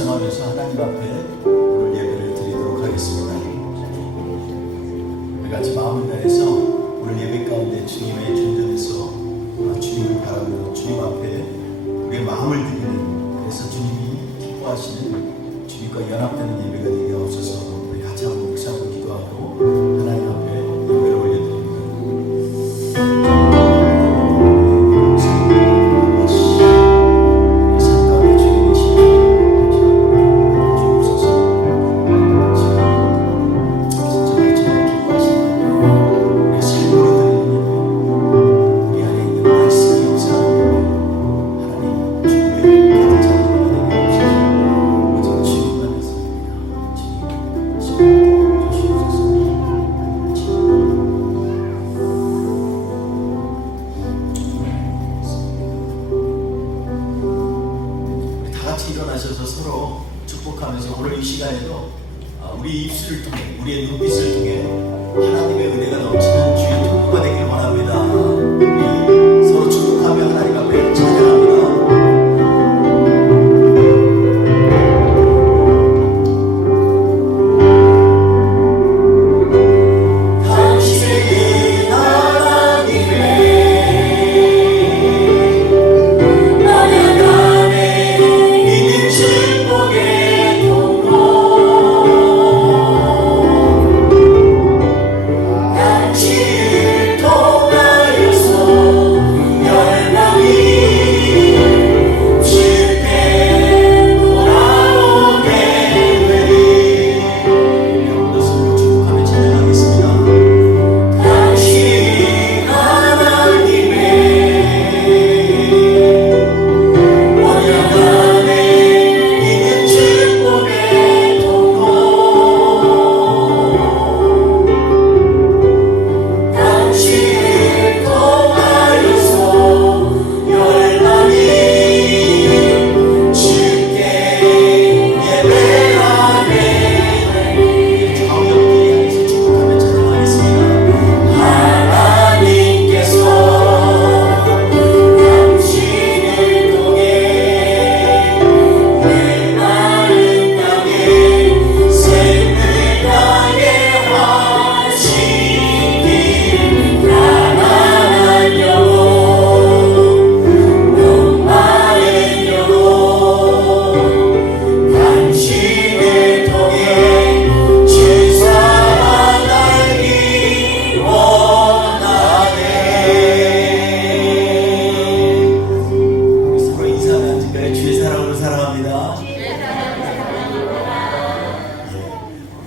묵상하면서 하나님 앞에 오늘 예배를 드리도록 하겠습니다. 우리 같이 마음을 다해서 오늘 예배 가운데 주님의 존전에서 주님을 바라보고 주님 앞에 우리의 마음을 드리는, 그래서 주님이 기뻐하시는 주님과 연합되는 예배가 되게 없어서 우리 같이 한번 묵상하고 기도하고 하나님 앞에 예배를 올려드립니다. 일어나셔서 서로 축복하면서 오늘 이 시간에도 우리 입술을 통해, 우리의 눈빛을 통해 하나님의 은혜가 넘치는 주의 통로가 되길 원합니다. 우리 서로 축복하며 하나님 앞에 찬양합니다.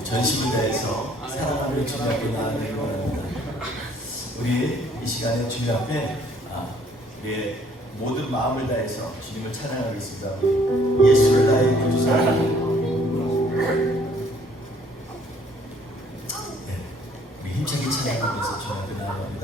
전심을 다해서 사랑하며 주님 앞에 나아가길 원합니다. 우리 이 시간에 주님 앞에 우리의 모든 마음을 다해서 주님을 찬양하겠습니다. 예수를 다해 구주 사랑. 우리 힘차게 찬양하면서 주님 앞에 나아갑니다.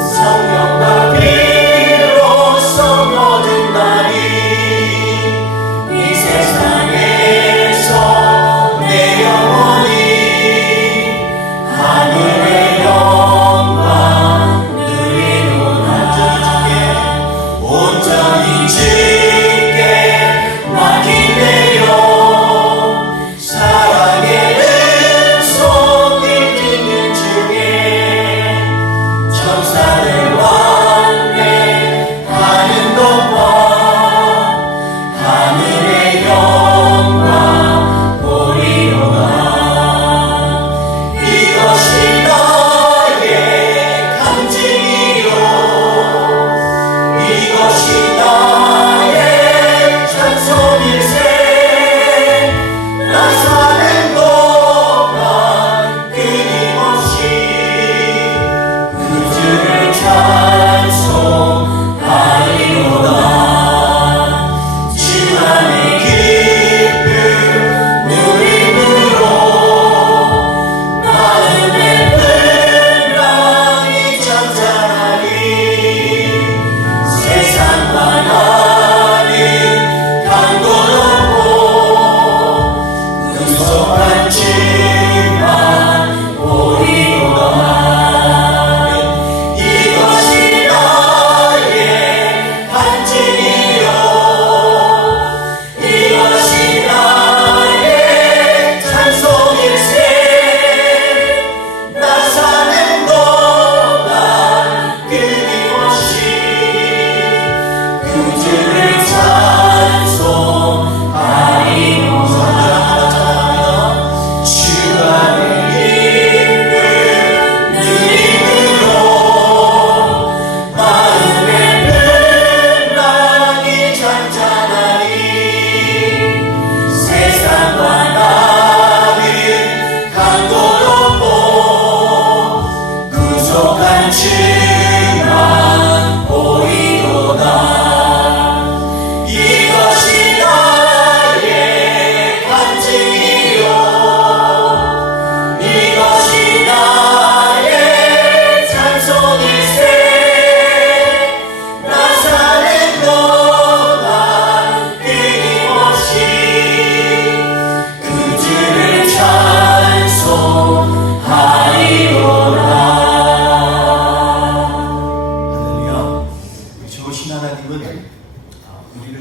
성령과 비로소 모든 날이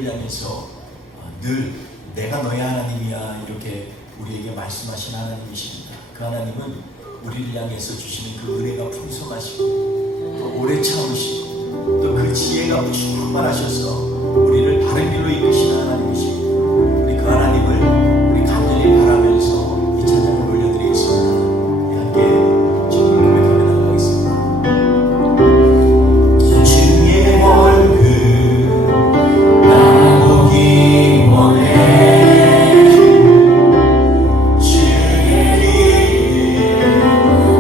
향해서 늘 내가 너의 하나님이야 이렇게 우리에게 말씀하신 하나님이십니다. 그 하나님은 우리를 향해서 주시는 그 은혜가 풍성하시고 또 오래 참으시고 또 그 지혜가 충만하셔서 우리를 바른 길로 이끄시는 하나님이시고 우리 그 하나님을 우리 간절히 바라면서 이 찬양을 올려드리겠습니다. 함께 주님 고백하며 나가겠습니다. 주의 얼굴 나 보기 원해 주의 길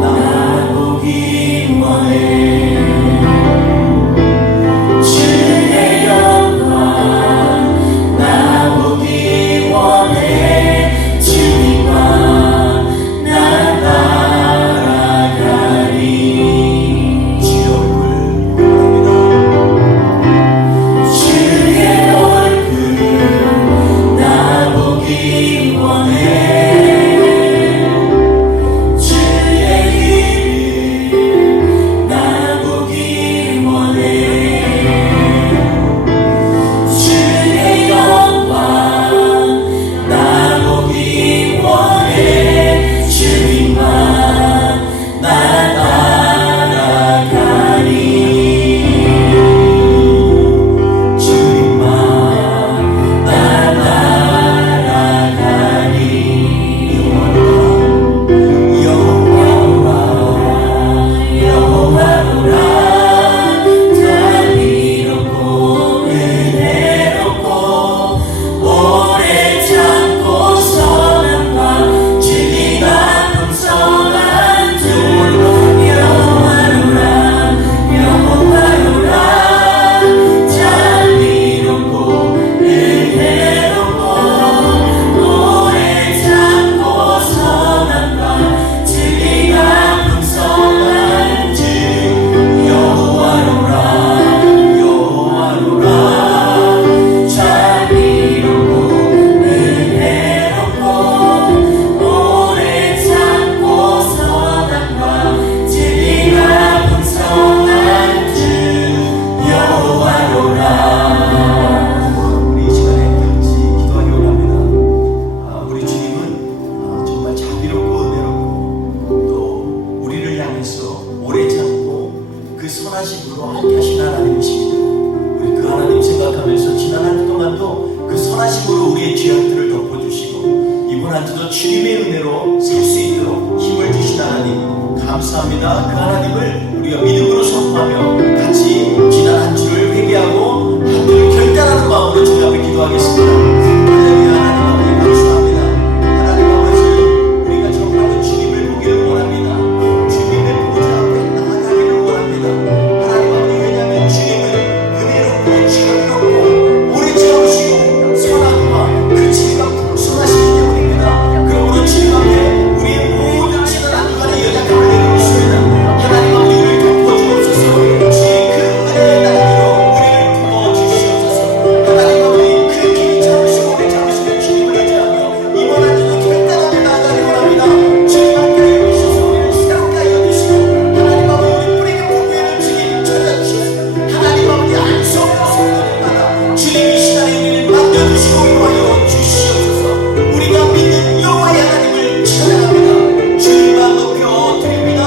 나 보기 원해 선하심으로 함께 하신 하나님이십니다. 우리 그 하나님 생각하면서 지난 한 주 동안도 그 선하심으로 우리의 죄악들을 덮어주시고 이번 한 주도 주님의 은혜로 살 수 있도록 힘을 주신 하나님 감사합니다. 그 하나님을 우리가 믿음으로 선포하며 같이 지난 한 주를 회개하고 한주를 결단하는 마음으로 주님 앞에 기도하겠습니다. 할렐루야. 하나님 아버지 감사합니다. 하나님 아버지 우리가 정말로 주님을 보기를 원합니다. 주님의 보좌 앞에 나아가기를 원합니다. 하나님 아버지 왜냐하면 주님은 은혜롭고 자비롭고 오래 참으시고 선함과 그 지혜가 풍성하시기 때문입니다. 그러므로 주님 앞에 우리의 모든 지난 한 주간의 연약함을 내려놓습니다. 하나님 아버지 우리를 덮어주옵소서. 주의 그 은혜의 날개로 우리를 부어주시옵소서. 하나님 아버지 그 길이 참으시고 오래 참으시는 주님을 의지하며 이번 한 주도 결단하며 나아가기 원합니다. 주님 앞에 오셔서 우리를 새롭게 하여 주시고 하나님 아버지 우리 뿌리게 불구에는 주님 찾아주시고 하나님 아버지 안수없는 성도들마다 주님 이 시간에 우리를 만져주시고 위로하여 주시옵소서. 우리가 믿는 여호와의 하나님을 찬양합니다. 주님만 높여 드립니다.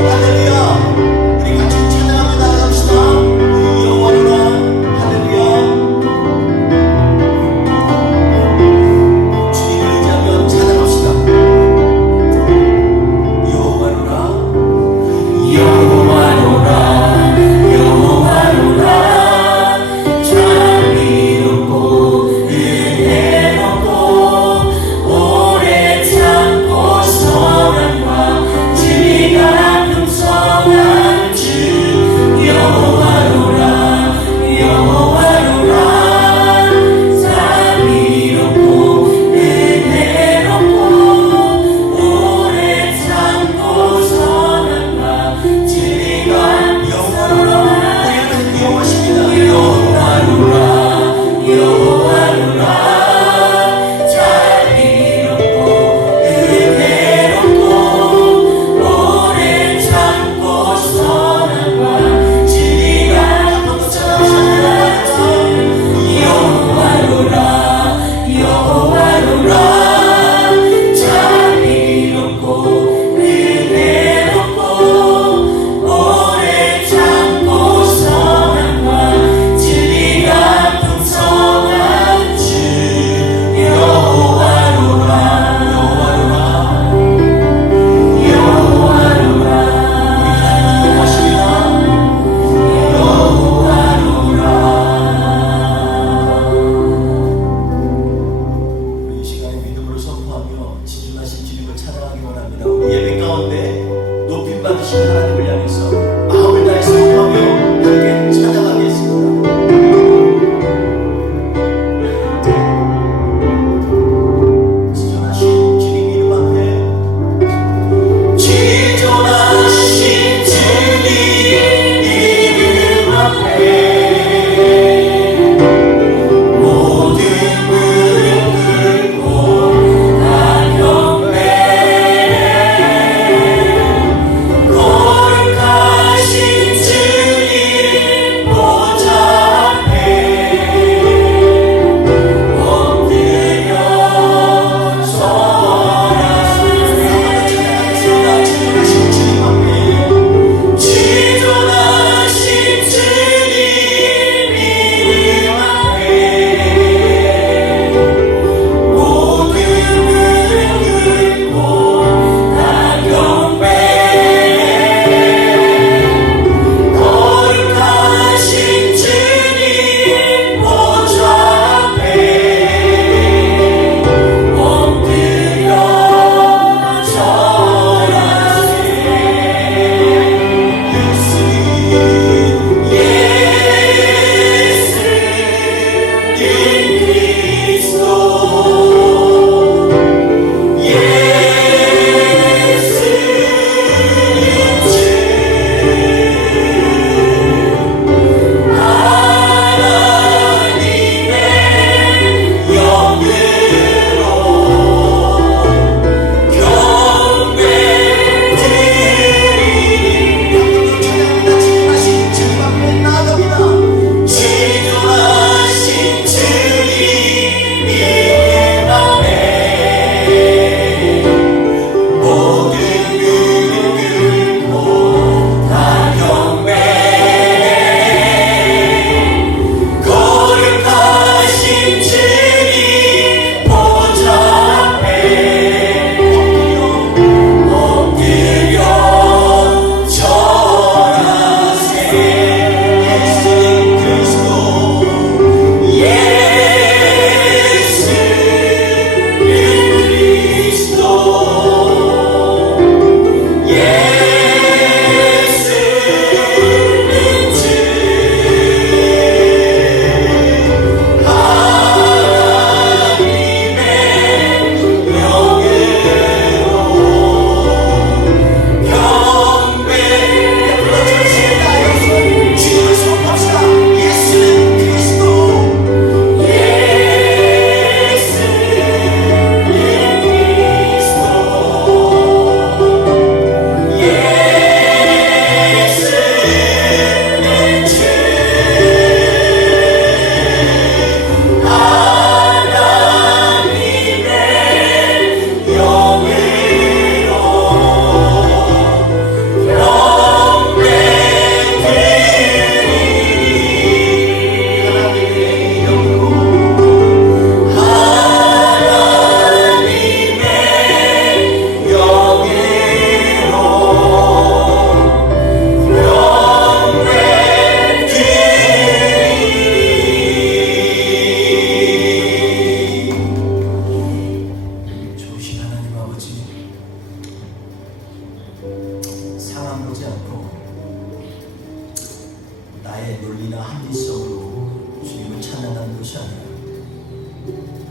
할렐루야. 우리 같이 찬양하며 나아갑시다. 여호와로라. 할렐루야. 주님을 의지하며 찬양합시다. 여호와로라. 여호와로라. 여호와로라. 자비롭고 은혜롭고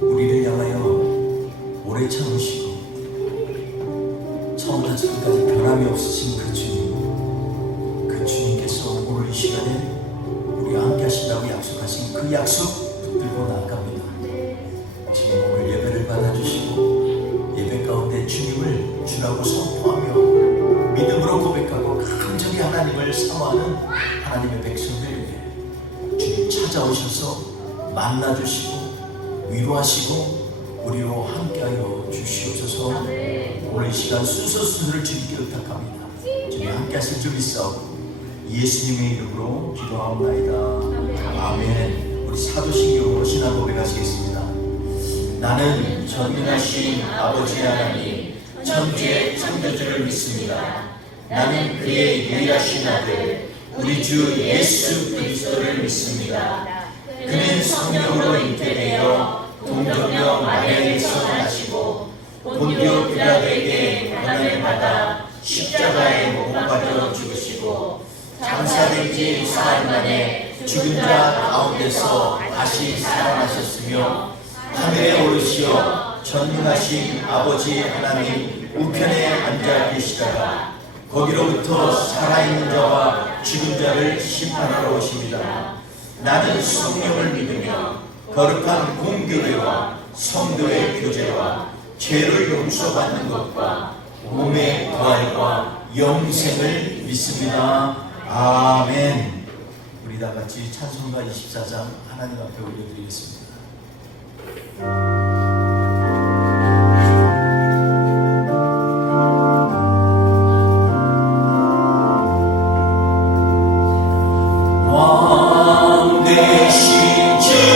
우리를 향하여 오래 참으시고 처음부터 지금까지 변함이 없으신 그 주님, 그 주님께서 오늘 이 시간에 우리와 함께 하신다고 약속하신 그 약속 붙들고 나아갑니다. 지금 오늘 예배를 받아주시고 예배 가운데 주님을 주라고 선포하며 믿음으로 고백하고 간절히 하나님을 사모하는 하나님의 백성들에게 주님 찾아오셔서 만나주시고 위로하시고 우리로 함께하여 주시옵소서. 오늘 이 시간 순서순서를 주님께 의탁합니다. 주님 함께 하실 줄 믿사오고 예수님의 이름으로 기도하옵나이다. 아멘. 우리 사도신경으로 신앙 고백하시겠습니다. 나는 전능하신 아버지 하나님 천지의 창조주를 믿습니다. 나는 그의 유일하신 아들 우리 주 예수 그리스도를 믿습니다. 그는 성령으로 잉태되어 동정녀 마리아에게서 나시고 본디오 빌라도에게 고난을 받아 십자가에 못 박혀 죽으시고 장사된 지 사흘 만에 죽은 자 가운데서 다시 살아나셨으며 하늘에 오르시어 전능하신 아버지 하나님 우편에 앉아 계시다가 거기로부터 살아있는 자와 죽은 자를 심판하러 오십니다. 나는 성령을 믿으며 거룩한 공교회와 성도의 교제와 죄를 용서받는 것과 몸의 부활과 영생을 믿습니다. 아멘. 우리 다 같이 찬송가 24장 하나님 앞에 올려드리겠습니다. 왕 되신 주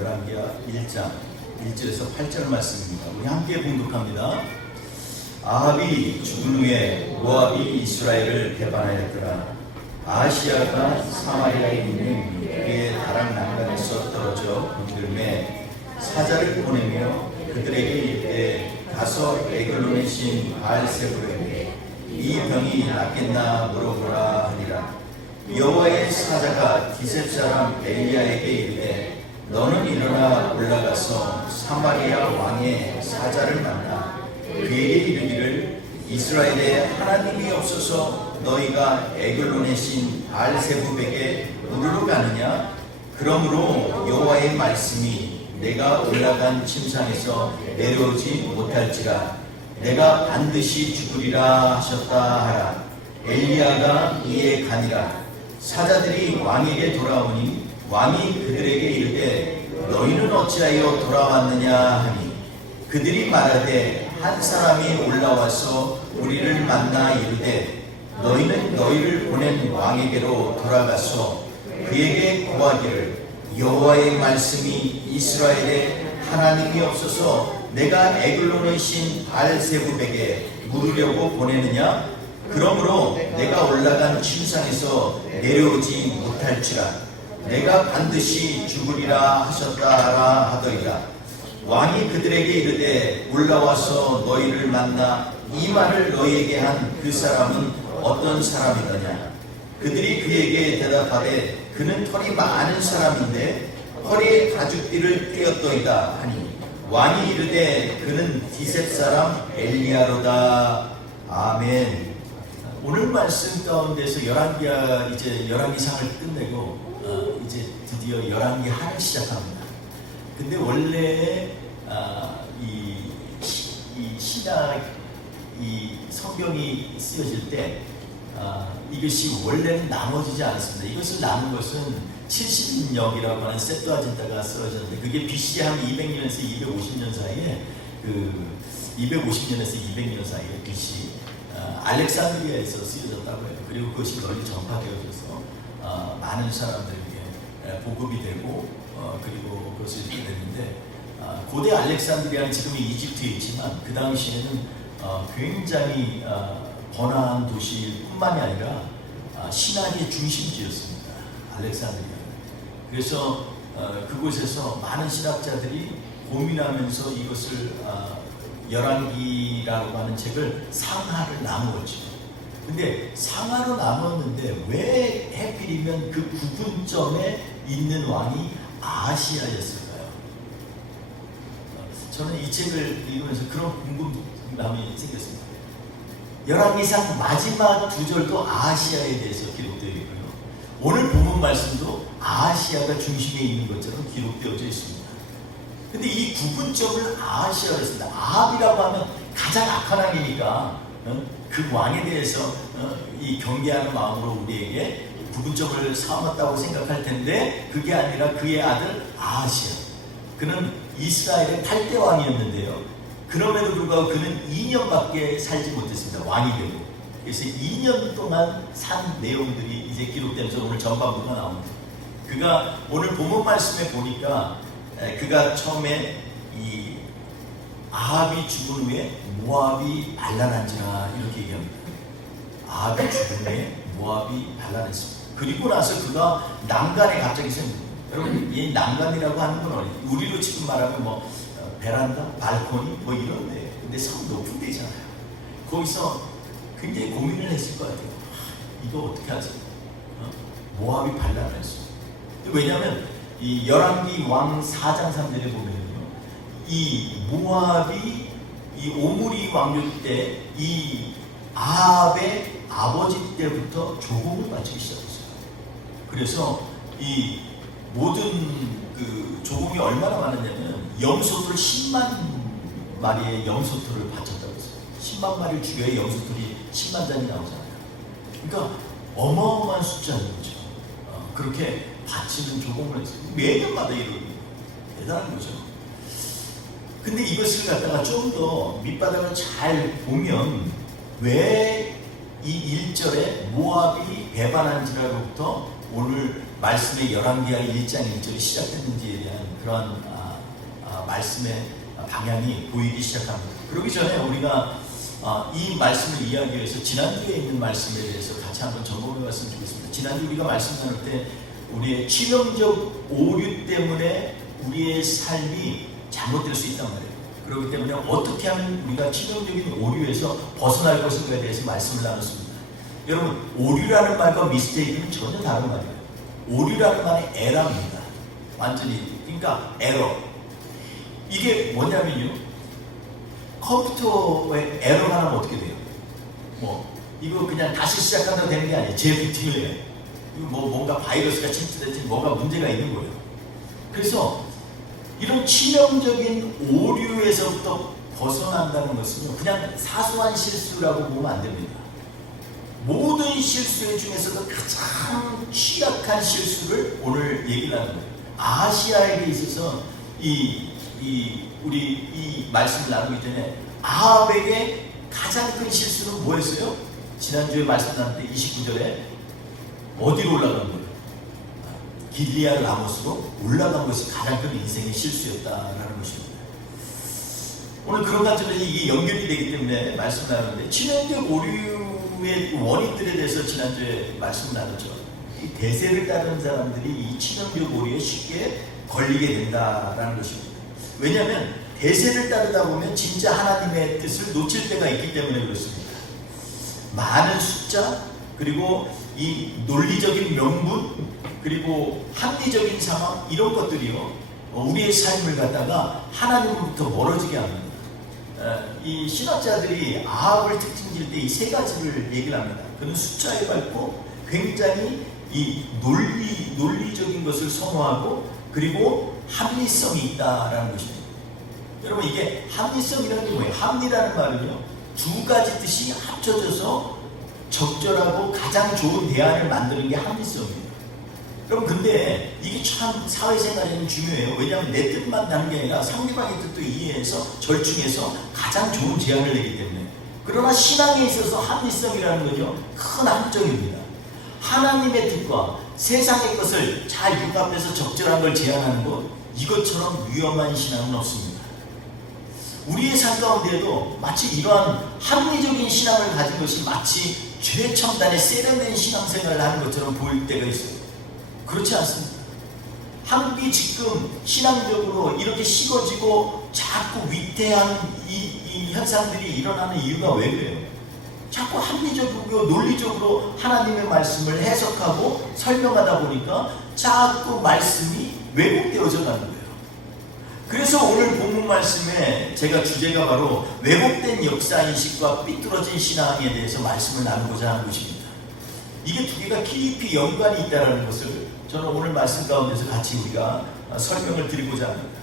열왕기하 1장 1절에서 8절 말씀입니다. 우리 함께 봉독합니다. 아합이 죽은 후에 모압이 이스라엘을 배반하였더라. 아하시아가 사마리아에 있는 그의 다락 난간에서 떨어져 병들매 사자를 보내며 그들에게 이르되 가서 에글론의 신 바알세불에게 이 병이 낫겠나 물어보라 하니라. 여호와의 사자가 기셉 사람 엘리야에게 이르되 너는 일어나 올라가서 사마리아 왕의 사자를 만나 그에게 이르기를 이스라엘에 하나님이 없어서 너희가 에글론의 신 바알세불에게 물으러 가느냐? 그러므로 여호와의 말씀이 내가 올라간 침상에서 내려오지 못할지라. 내가 반드시 죽으리라 하셨다 하라. 엘리야가 이에 가니라. 사자들이 왕에게 돌아오니 왕이 그들에게 이르되 너희는 어찌하여 돌아왔느냐 하니 그들이 말하되 한 사람이 올라와서 우리를 만나 이르되 너희는 너희를 보낸 왕에게로 돌아가서 그에게 고하기를 여호와의 말씀이 이스라엘에 하나님이 없어서 내가 에글론의 신 바알세불에게 물으려고 보내느냐? 그러므로 내가 올라간 침상에서 내려오지 못할지라 내가 반드시 죽으리라 하셨다라 하더이다. 왕이 그들에게 이르되 올라와서 너희를 만나 이 말을 너희에게 한 그 사람은 어떤 사람이더냐? 그들이 그에게 대답하되 그는 털이 많은 사람인데 허리에 가죽띠를 띄었더이다 하니 왕이 이르되 그는 디셉 사람 엘리야로다. 아멘. 오늘 말씀 가운데서 열왕기가 이제 열왕기상을 끝내고 이제 드디어 열왕기 하를 시작합니다. 근데 원래 이 신약 이 성경이 쓰여질 때 이것이 원래는 나눠지지 않습니다. 이것을 나눈 것은 70년이라고 하는 셉투아진타가 쓰여졌는데 그게 BC 한 200년에서 250년 사이에 250년에서 200년 사이에 BC 알렉산드리아에서 쓰여졌다고 해요. 그리고 그것이 널리 전파되어져서 많은 사람들에게 보급이 되고 그리고 그것이 이렇게 됐는데 고대 알렉산드리아는 지금 이집트에 있지만 그 당시에는 굉장히 번화한 도시뿐만이 아니라 신학의 중심지였습니다. 알렉산드리아. 그래서 그곳에서 많은 신학자들이 고민하면서 이것을 열왕기라고 하는 책을 상하를 나누었죠. 근데 상하로 나누었는데 왜 해필이면 그 구분점에 있는 왕이 아하시아였을까요? 저는 이 책을 읽으면서 그런 궁금함이 생겼습니다. 열왕기상 마지막 두 절도 아하시아에 대해서 기록되어 있고요. 오늘 본문 말씀도 아하시아가 중심에 있는 것처럼 기록되어져 있습니다. 근데 이 구분점을 아하시아로 했습니다. 아합이라고 하면 가장 악한 왕이니까 그 왕에 대해서 이 경계하는 마음으로 우리에게 구분점을 삼았다고 생각할 텐데 그게 아니라 그의 아들 아하시아. 그는 이스라엘의 8대 왕이었는데요. 그럼에도 불구하고 그는 2년밖에 살지 못했습니다. 왕이 되고. 그래서 2년 동안 산 내용들이 이제 기록되면서 오늘 전반부가 나옵니다. 그가 오늘 본문 말씀에 보니까 그가 처음에 이 아합이 죽은 후에 모압이 반란한지라 이렇게 얘기합니다. 아합이 죽은 후에 모압이 반란했습니다. 그리고 나서 그가 난간에 갑자기 생깁니다. 여러분 이 난간이라고 하는 건 우리로 지금 말하면 뭐 베란다, 발코니 뭐 이런 데 근데 참 높은 데잖아요. 거기서 굉장히 고민을 했을 것 같아요. 이거 어떻게 하지? 모압이 반란을 했어요. 왜냐하면 이 열왕기 왕 4장 3절에 보면요, 이 모압이 이 오므리 왕조 때 이 아합의 아버지 때부터 조공을 바치기 시작했어요. 그래서 이 모든 그 조공이 얼마나 많았냐면 염소들 10만 마리의 염소털을 바쳤다고 했어요. 10만 마리를 죽여야 염소털이 10만 잔이 나오잖아요. 그러니까 어마어마한 숫자인 거죠. 그렇게 바치는 조공을 했어요. 매년마다 이런 대단한 거죠. 근데 이것을 갖다가 좀 더 밑바닥을 잘 보면 왜 이 1절에 모압이 배반한지라로부터 오늘 말씀의 열왕기하 1장 1절이 시작했는지에 대한 그러한 말씀의 방향이 보이기 시작합니다. 그러기 전에 우리가 이 말씀을 이해하기 위해서 지난주에 있는 말씀에 대해서 같이 한번 점검해 봤으면 좋겠습니다. 지난주 우리가 말씀 나눌 때 우리의 치명적 오류 때문에 우리의 삶이 잘못될 수 있단 말이에요. 그렇기 때문에 어떻게 하면 우리가 치명적인 오류에서 벗어날 것인가에 대해서 말씀을 나눴습니다. 여러분, 오류라는 말과 미스테이크는 전혀 다른 말이에요. 오류라는 말이 에러입니다. 완전히. 그러니까 에러. 이게 뭐냐면요, 컴퓨터에 에러가 나면 어떻게 돼요? 이거 그냥 다시 시작한다고 되는 게 아니에요. 재부팅을 해요. 이거 뭔가 바이러스가 침투됐지 뭐가 문제가 있는 거예요. 그래서 이런 치명적인 오류에서부터 벗어난다는 것은요, 그냥 사소한 실수라고 보면 안 됩니다. 모든 실수 중에서도 가장 취약한 실수를 오늘 얘기를 하는 거예요. 아시아에게 있어서 우리 이 말씀을 나누기 전에 아합에게 가장 큰 실수는 뭐였어요? 지난주에 말씀 나눴는데 29절에 어디로 올라간 거예요? 길리앗 라모스로 올라간 것이 가장 큰 인생의 실수였다라는 것입니다. 오늘 그런 관점에서 이게 연결이 되기 때문에 말씀 나누는데 치명적 오류의 원인들에 대해서 지난주에 말씀 나눴죠. 이 대세를 따르는 사람들이 이 치명적 오류에 쉽게 걸리게 된다라는 것입니다. 왜냐하면 대세를 따르다 보면 진짜 하나님의 뜻을 놓칠 때가 있기 때문에 그렇습니다. 많은 숫자, 그리고 이 논리적인 명분, 그리고 합리적인 상황, 이런 것들이요, 우리의 삶을 갖다가 하나님으로부터 멀어지게 합니다. 이 신학자들이 아합을 특징질 때 이 세 가지를 얘기를 합니다. 그는 숫자에 밟고 굉장히 이 논리적인 것을 선호하고, 그리고 합리성이 있다라는 것입니다. 여러분, 이게 합리성이라는 게 뭐예요? 합리라는 말은요, 두 가지 뜻이 합쳐져서 적절하고 가장 좋은 대안을 만드는 게 합리성이에요. 여러분, 근데 이게 참 사회생활에는 중요해요. 왜냐하면 내 뜻만 나는 게 아니라 상대방의 뜻도 이해해서 절충해서 가장 좋은 제안을 내기 때문에. 그러나 신앙에 있어서 합리성이라는 거죠, 큰 함정입니다. 하나님의 뜻과 세상의 것을 잘 융합해서 적절한 걸 제안하는 것, 이것처럼 위험한 신앙은 없습니다. 우리의 삶 가운데에도 마치 이러한 합리적인 신앙을 가진 것이 마치 최첨단의 세련된 신앙생활을 하는 것처럼 보일 때가 있어요. 그렇지 않습니다. 한국이 지금 신앙적으로 이렇게 식어지고 자꾸 위태한 이 현상들이 일어나는 이유가 왜 그래요? 자꾸 합리적이고 논리적으로 하나님의 말씀을 해석하고 설명하다 보니까 자꾸 말씀이 왜곡되어져 가는 거예요. 그래서 오늘 본문 말씀에 제가 주제가 바로 왜곡된 역사인식과 삐뚤어진 신앙에 대해서 말씀을 나누고자 하는 것입니다. 이게 두 개가 깊이 연관이 있다는 것을 저는 오늘 말씀 가운데서 같이 우리가 설명을 드리고자 합니다.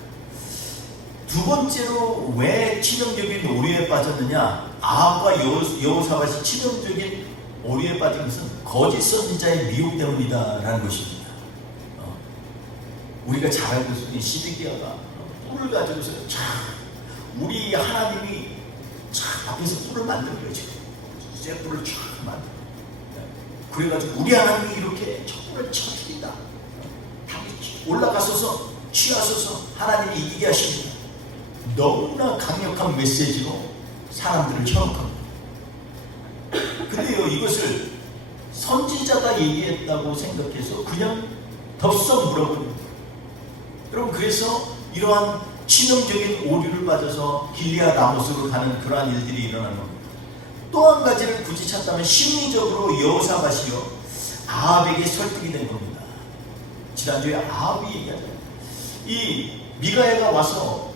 두 번째로 왜 치명적인 오류에 빠졌느냐? 아합과 여호사밧이 치명적인 오류에 빠진 것은 거짓 선지자의 미혹 때문이다라는 것입니다. 우리가 잘 알고 있는 시드기야가 뿔을 가지고서 우리 하나님이 앞에서 뿔을 만든 거예요. 지금 쇠 뿔을 쫙 만든. 그래가지고 우리 하나님이 이렇게 촛불을 쳐드린다. 올라가소서 취하소서 하나님이 이기게 하십니다. 너무나 강력한 메시지로 사람들을 현혹합니다. 근데요, 이것을 선지자가 얘기했다고 생각해서 그냥 덥석 물어버립니다. 여러분, 그래서 이러한 치명적인 오류를 빠져서 길리앗 라모스로 가는 그러한 일들이 일어나는 겁니다. 또 한 가지를 굳이 찾다면 심리적으로 여호사밧이요, 아합에게 설득이 된 겁니다. 지난주에 아합이 얘기하잖아요. 이 미가야가 와서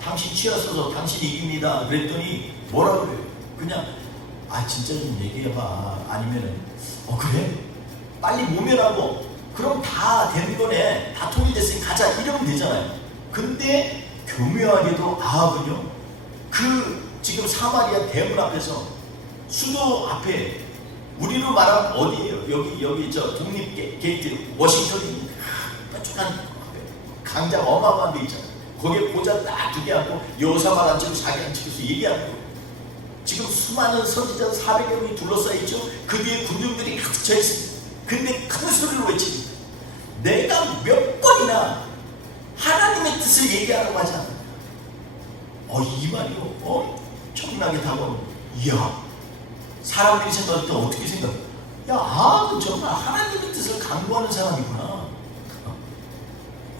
당신 취하소서 당신 이깁니다 그랬더니 뭐라 그래요? 그냥 진짜 좀 얘기해봐. 아니면은 그래? 빨리 모면하고 그럼 다 된 거네. 다 통일됐으니 가자. 이러면 되잖아요. 근데 교묘하게도 아합은요, 지금 사마리아 대문 앞에서 수도 앞에, 우리로 말하면 어디예요? 여기 저 독립 게이트 워싱턴이 뾰족한 강장 어마어마한 데 있잖아요. 거기에 보자 딱 두 개 하고 여호사밧 앉히고 자기 앉히고서 얘기하는 거예요. 지금 수많은 선지자 400여 명이 둘러싸여 있죠. 그 뒤에 군중들이 가득 차 있습니다. 근데 큰 소리로 외칩니다. 내가 몇 번이나 하나님의 뜻을 얘기하라고 하지 않느냐. 이 말이요, 엄청나게 다가옵니다. 이야, 사람들이 생각할 때 어떻게 생각해? 정말 하나님의 뜻을 강구하는 사람이구나.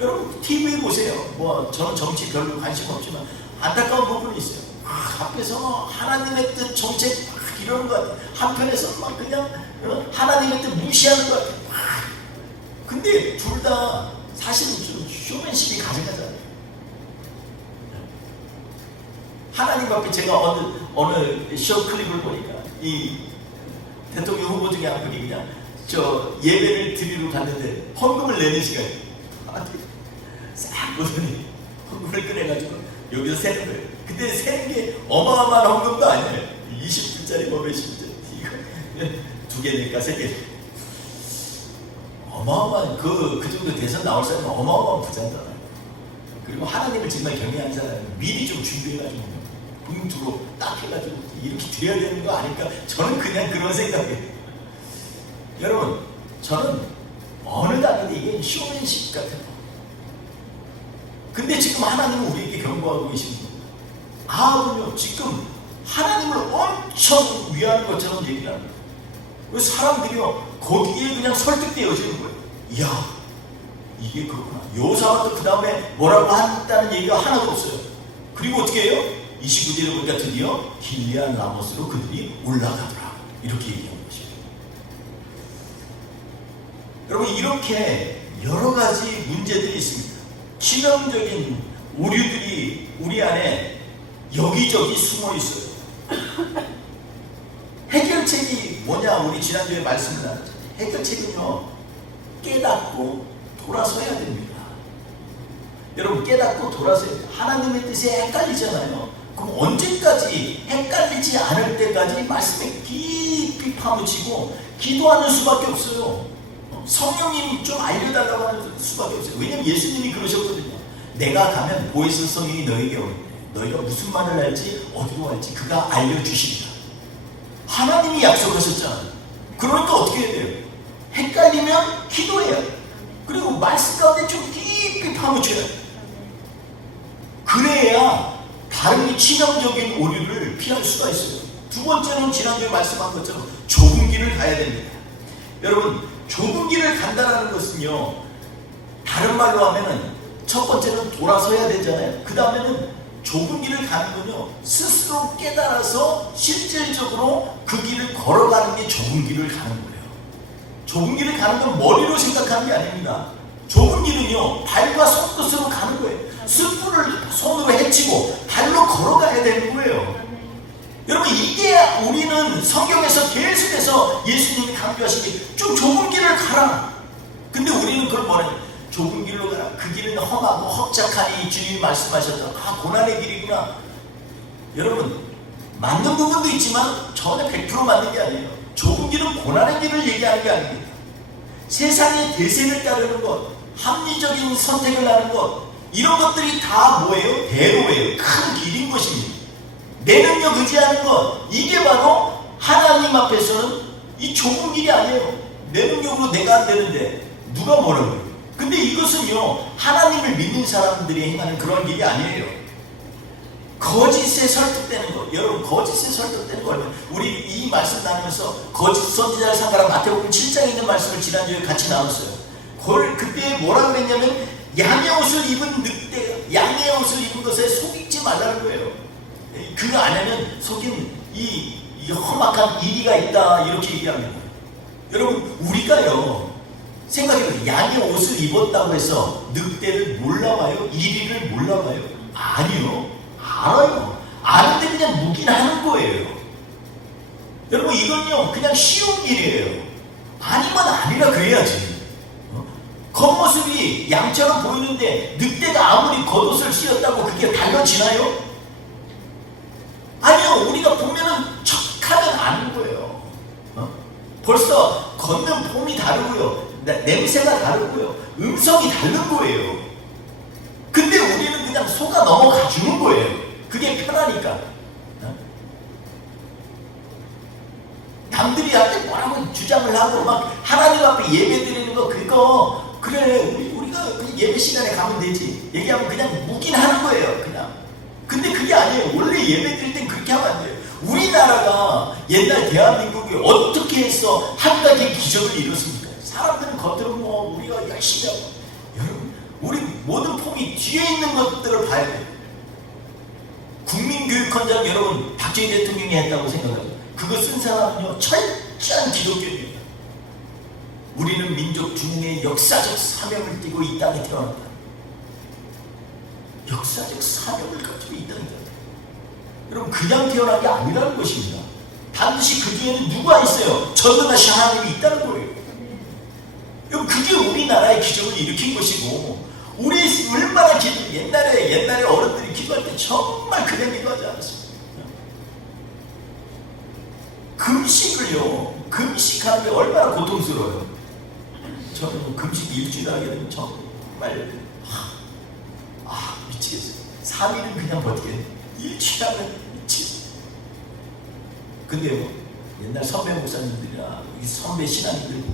여러분, TV에 보세요. 저는 정치 별로 관심 없지만 안타까운 부분이 있어요. 앞에서 하나님의 뜻 정책 이러는 것 같아요. 한편에서 막 그냥 하나님의 뜻 무시하는 것 같아요. 근데 둘 다 사실은 좀 쇼맨십이 가득하잖아요. 하나님 앞에 제가 어느 쇼 클립을 보니까 이 대통령 후보 중에 한 분이 그냥 예배를 드리러 갔는데 헌금을 내는 시간에 싹 보더니 헌금을 꺼내가지고 여기서 세는 거예요. 근데 세는 게 어마어마한 헌금도 아니에요. 20불짜리 뭐 몇십불짜리 이거 2개 낼까 3개 어마어마한 그 정도 대선 나올 사람은 어마어마한 부자잖아요. 그리고 하나님을 정말 경외하는 사람은 미리 좀 준비해가지고 봉투로 딱 해가지고 이렇게 드려야 되는 거 아닐까? 저는 그냥 그런 생각이에요. 여러분, 저는 어느 단어도 이게 쇼맨십 같은 거. 근데 지금 하나님은 우리에게 경고하고 계십니다. 아하군요, 지금 하나님을 엄청 위하는 것처럼 얘기를 합니다. 사람들이요, 거기에 그냥 설득되어지는 거예요. 이야, 이게 그렇구나. 요사와도 그 다음에 뭐라고 한다는 얘기가 하나도 없어요. 그리고 어떻게 해요? 29절에 보니까 드디어 길리앗 라모스로 그들이 올라가더라. 이렇게 얘기하는 것입니다. 여러분, 이렇게 여러 가지 문제들이 있습니다. 치명적인 오류들이 우리 안에 여기저기 숨어 있어요. 해결책이 뭐냐? 우리 지난주에 말씀을 나눴죠. 해결책은요, 깨닫고 돌아서야 됩니다. 여러분, 깨닫고 돌아서야 돼요. 하나님의 뜻에 헷갈리잖아요. 그럼 언제까지 헷갈리지 않을 때까지 말씀에 깊이 파묻히고 기도하는 수밖에 없어요. 성령님이 좀 알려달라고 하는 수밖에 없어요. 왜냐면 예수님이 그러셨거든요. 내가 가면 보혜사 성령이 너에게 오는데 너희가 무슨 말을 할지 어디로 갈지 그가 알려주시리라. 하나님이 약속하셨잖아요. 그러니까 어떻게 해야 돼요? 헷갈리면 기도해야 돼요. 그리고 말씀 가운데 좀 깊이 파묻혀야 돼요. 그래야 다른 치명적인 오류를 피할 수가 있어요. 두 번째는 지난주에 말씀한 것처럼 좁은 길을 가야 됩니다. 여러분, 좁은 길을 간다는 것은요, 다른 말로 하면은 첫 번째는 돌아서야 되잖아요. 그 다음에는 좁은 길을 가는 건요, 스스로 깨달아서 실질적으로 그 길을 걸어가는 게 좁은 길을 가는 거예요. 좁은 길을 가는 건 머리로 생각하는 게 아닙니다. 좁은 길은요, 발과 손끝으로 가는 거예요. 스푼을 손으로 헤치고 발로 걸어가야 되는 거예요. 여러분, 이게 우리는 성경에서 계속해서 예수님이 강조하시기 좀 좁은 길을 가라. 근데 우리는 그걸 뭐래요? 좁은 길로 가라. 그 길은 험하고 험작하니 주님이 말씀하셨죠. 아, 고난의 길이구나. 여러분, 맞는 부분도 있지만 전혀 100% 맞는 게 아니에요. 좁은 길은 고난의 길을 얘기하는 게 아닙니다. 세상의 대세를 따르는 것, 합리적인 선택을 하는 것, 이런 것들이 다 뭐예요? 대로예요. 큰 길인 것입니다. 내 능력 의지하는 것, 이게 바로 하나님 앞에서는 이 좁은 길이 아니에요. 내 능력으로 내가 안 되는데 누가 뭐라고 해요? 근데 이것은요, 하나님을 믿는 사람들이 행하는 그런 길이 아니에요. 거짓에 설득되는 것. 여러분, 거짓에 설득되는 거. 우리 이 말씀 나누면서 거짓 선지자를 상가랑 마태복음 7장에 있는 말씀을 지난주에 같이 나눴어요. 그때 뭐라고 했냐면, 양의 옷을 입은 늑대, 양의 옷을 입은 것에 속이지 말라는 거예요. 그 안에는 속인 이 험악한 이리가 있다, 이렇게 얘기합니다. 여러분, 우리가요, 생각해보세요. 양의 옷을 입었다고 해서 늑대를 몰라봐요? 이리를 몰라봐요? 아니요. 알아요. 아는데 그냥 묵인하는 거예요. 여러분, 이건요, 그냥 쉬운 일이에요. 아니면 아니라 그래야지. 겉모습이 양처럼 보이는데 늑대가 아무리 겉옷을 씌웠다고 그게 달라지나요? 아니요. 우리가 보면은 척하면 아는 거예요. 벌써 걷는 폼이 다르고요, 냄새가 다르고요, 음성이 다른 거예요. 근데 우리는 그냥 속아 넘어가 주는 거예요. 그게 편하니까. 남들이 한테 뭐라고 주장을 하고 막 하나님 앞에 예배 드리는 거, 그거 그래, 우리가 예배 시간에 가면 되지 얘기하면 그냥 묵긴 하는 거예요, 그냥. 근데 그게 아니에요. 원래 예배 드릴 땐 그렇게 하면 안 돼요. 우리나라가 옛날 대한민국이 어떻게 해서 한 가지 기적을 이뤘습니까? 사람들은 겉으로 뭐 우리가 열심히 하고, 여러분, 우리 모든 폼이 뒤에 있는 것들을 봐야 돼요. 국민교육헌장 여러분, 박정희 대통령이 했다고 생각하죠. 그거 쓴 사람은요, 철저한 기독교입니다. 우리는 민족 중흥의 역사적 사명을 띠고 이 땅에 태어났다. 역사적 사명을 가지고 이 땅에 태어났다. 여러분, 그냥 태어난 게 아니라는 것입니다. 반드시 그 뒤에는 누가 있어요? 전능하신 하나님이 있다는 거예요. 여러분, 그게 우리나라의 기적을 일으킨 것이고, 우리 얼마나 옛날에 어른들이 기도할 때 정말 그냥 기도하지 않았습니까? 금식하는 게 얼마나 고통스러워요. 저는 금식 일주일 하게 되면 정말 미치겠어요. 3일은 그냥 버티겠네. 일주일 하면 미치겠어요. 근데요, 옛날 선배 목사님들이나 선배 신앙인들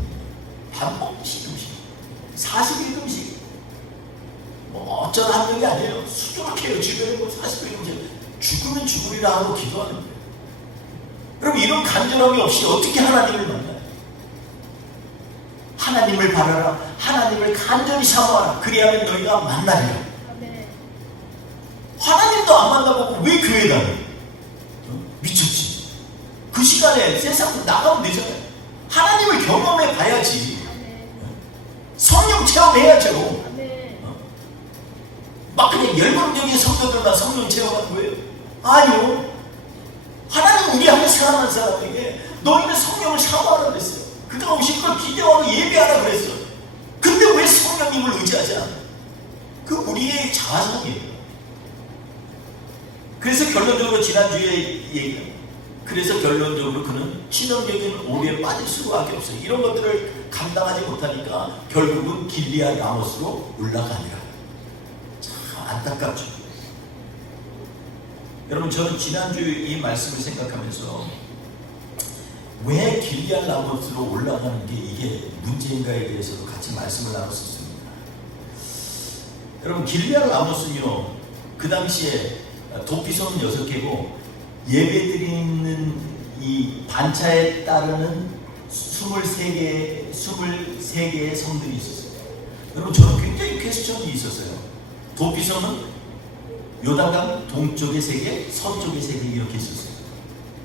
반복식 금식, 40일 금식, 뭐 어쩌다 한 명이 아니에요. 수두룩해요. 주변에 뭐 40일 금식, 죽으면 죽으리라 하고 기도하는 거예요. 그럼 이런 간절함이 없이 어떻게 하나님을 만나요? 하나님을 바라라. 하나님을 간절히 사모하라. 그리하면 너희가 만나리라. 하나님도 안 만나보고 왜 교회 다녀? 미쳤지. 그 시간에 세상 나가면 되잖아요. 하나님을 경험해 봐야지. 성령 체험해야죠. 막 그냥 열광적인 성도들만 성령 체험하는 거예요? 아니요. 하나님 우리 앞에 사랑하는 사람에게 너희는 성령을 사모하라 그랬어요. 그가 오실 걸 기대하고 예배하라 그랬어요. 근데 왜 성령님을 의지하지 않아요? 그 우리의 자아성이에요. 그래서 결론적으로 지난주에 얘기해요. 그래서 결론적으로 그는 치명적인 오류에 빠질 수밖에 없어요. 이런 것들을 감당하지 못하니까 결국은 길리앗 라모스로 올라가니라. 참 안타깝죠. 여러분, 저는 지난주 이 말씀을 생각하면서 왜 길리앗 라모스로 올라가는 게 이게 문제인가에 대해서도 같이 말씀을 나눴었습니다. 여러분, 길리앗 라모스는요, 그 당시에 도피소는 6개고 예배드리는 이 반차에 따르는 23개의 성들이 있었어요. 여러분, 저는 굉장히 퀘스천이 있었어요. 도피소는 요단강 동쪽의 3개, 서쪽의 3개 이렇게 있었어요.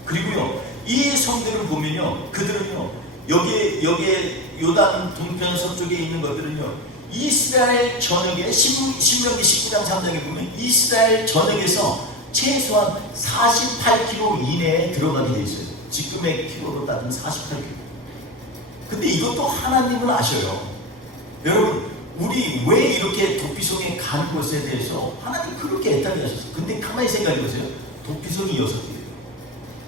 그리고요, 이 성들을 보면요, 그들은요, 여기에 요단 동편 서쪽에 있는 것들은요, 이스라엘 전역에 신명기 19장 3장에 보면 이스라엘 전역에서 최소한 48km 이내에 들어가게 돼 있어요. 지금의 키로로 따지면 48km. 근데 이것도 하나님은 아셔요. 여러분, 우리 왜 이렇게 도피성에 가는 것에 대해서 하나님 그렇게 애타게 하셨어요. 근데 가만히 생각해 보세요. 도피성이 6개예요.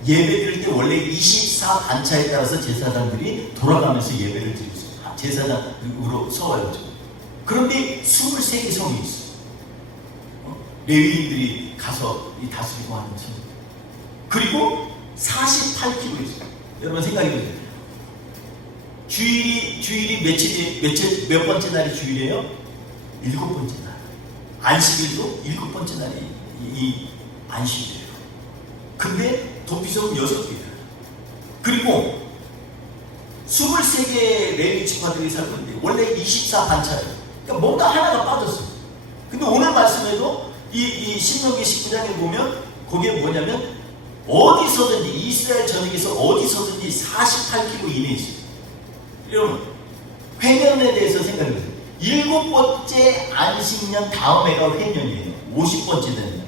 예배 드릴 때 원래 24단차에 따라서 제사장들이 돌아가면서 예배를 드리고 있어요. 제사장으로 서와요. 그런데 23개 성이 있어요. 레위인들이 가서 다스리고 하는 성. 그리고 48km 있어요. 여러분 생각해 보세요. 주일이 몇 번째 날이 주일이에요? 7번째 날. 안식일도 7번째 날이 이 안식일이에요. 근데 도피성은 6개예요. 그리고 23개의 레위 지파들이 살고 있는데 원래 24반차예요. 그러니까 뭔가 하나가 빠졌어요. 근데 오늘 말씀에도 이 신명기 19장에 보면 거기에 뭐냐면 어디서든지 이스라엘 전역에서 어디서든지 48km 이내에 있어요. 여러분, 회년에 대해서 생각해보세요. 7번째 안식년 다음 해가 회년이에요. 50번째 되는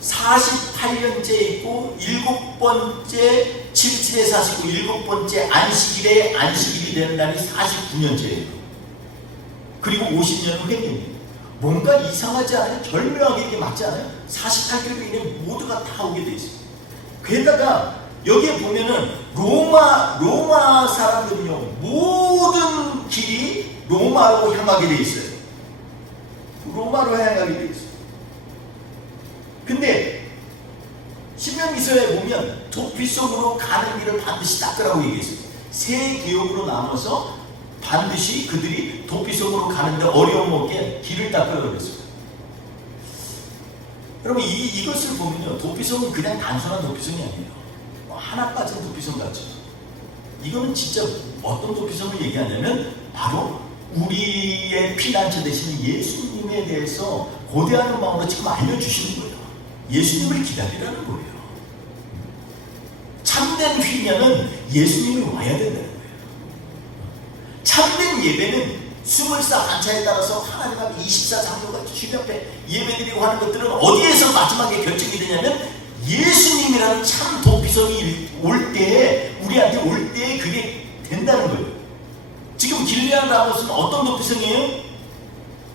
48년째 있고 7번째 77에 사시고 7번째 안식일에 안식일이 되는 날이 49년째예요. 그리고 50년은 회년이에요. 뭔가 이상하지 않아요? 절묘하게 이게 맞지 않아요? 48km 이내 모두가 다 오게 돼 있어요. 게다가 여기에 보면은 로마 사람들은요, 모든 길이 로마로 향하게 돼 있어요. 로마로 향하게 돼 있어요. 근데 신명기서에 보면 도피성으로 가는 길을 반드시 닦으라고 얘기했어요. 3구역으로 나눠서 반드시 그들이 도피성으로 가는데 어려움 없게 길을 닦으라고 그랬어요. 여러분, 이것을 보면요, 도피성은 그냥 단순한 도피성이 아니에요. 하나 빠진 도피성 같죠. 이거는 진짜 어떤 도피성을 얘기하냐면 바로 우리의 피난처 되시는 예수님에 대해서 고대하는 마음으로 지금 알려주시는 거예요. 예수님을 기다리라는 거예요. 참된 휘냐는 예수님이 와야 된다는 거예요. 참된 예배는 24반차에 따라서 하나님 앞에 24장로가 주님 앞에 예배드리고 하는 것들은 어디에서 마지막에 결정이 되냐면 예수님이라는 참 도피성이 올 때에, 우리한테 올 때에 그게 된다는 거예요. 지금 길리앗 라모스는 어떤 도피성이에요?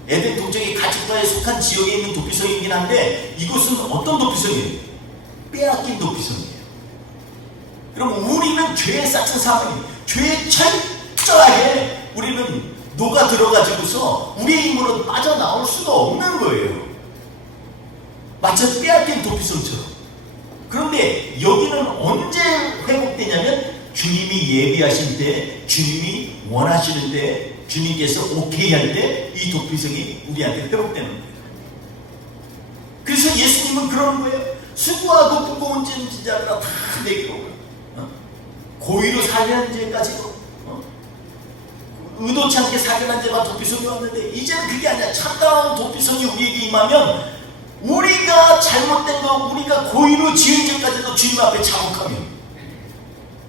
에덴 동정의 가축과에 속한 지역에 있는 도피성이긴 한데 이곳은 어떤 도피성이에요? 빼앗긴 도피성이에요. 그럼 우리는 죄의 싹슨 사망이에요. 죄에 철저하게 우리는 녹아 들어가지고서 우리의 힘으로 빠져나올 수가 없는 거예요. 마치 빼앗긴 도피성처럼. 그런데 여기는 언제 회복되냐면 주님이 예비하신 때, 주님이 원하시는 때, 주님께서 오케이 할 때 이 도피성이 우리한테 회복되는 거예요. 그래서 예수님은 그러는 거예요. 수고하고 무거운 짐진자들아 다 내게로 고의로 살려는 죄까지도 의도치 않게 사견한 죄가 도피성이 왔는데 이제는 그게 아니야. 참다운 도피성이 우리에게 임하면 우리가 잘못된 거, 우리가 고의로 지은 죄까지도 주님 앞에 자복하면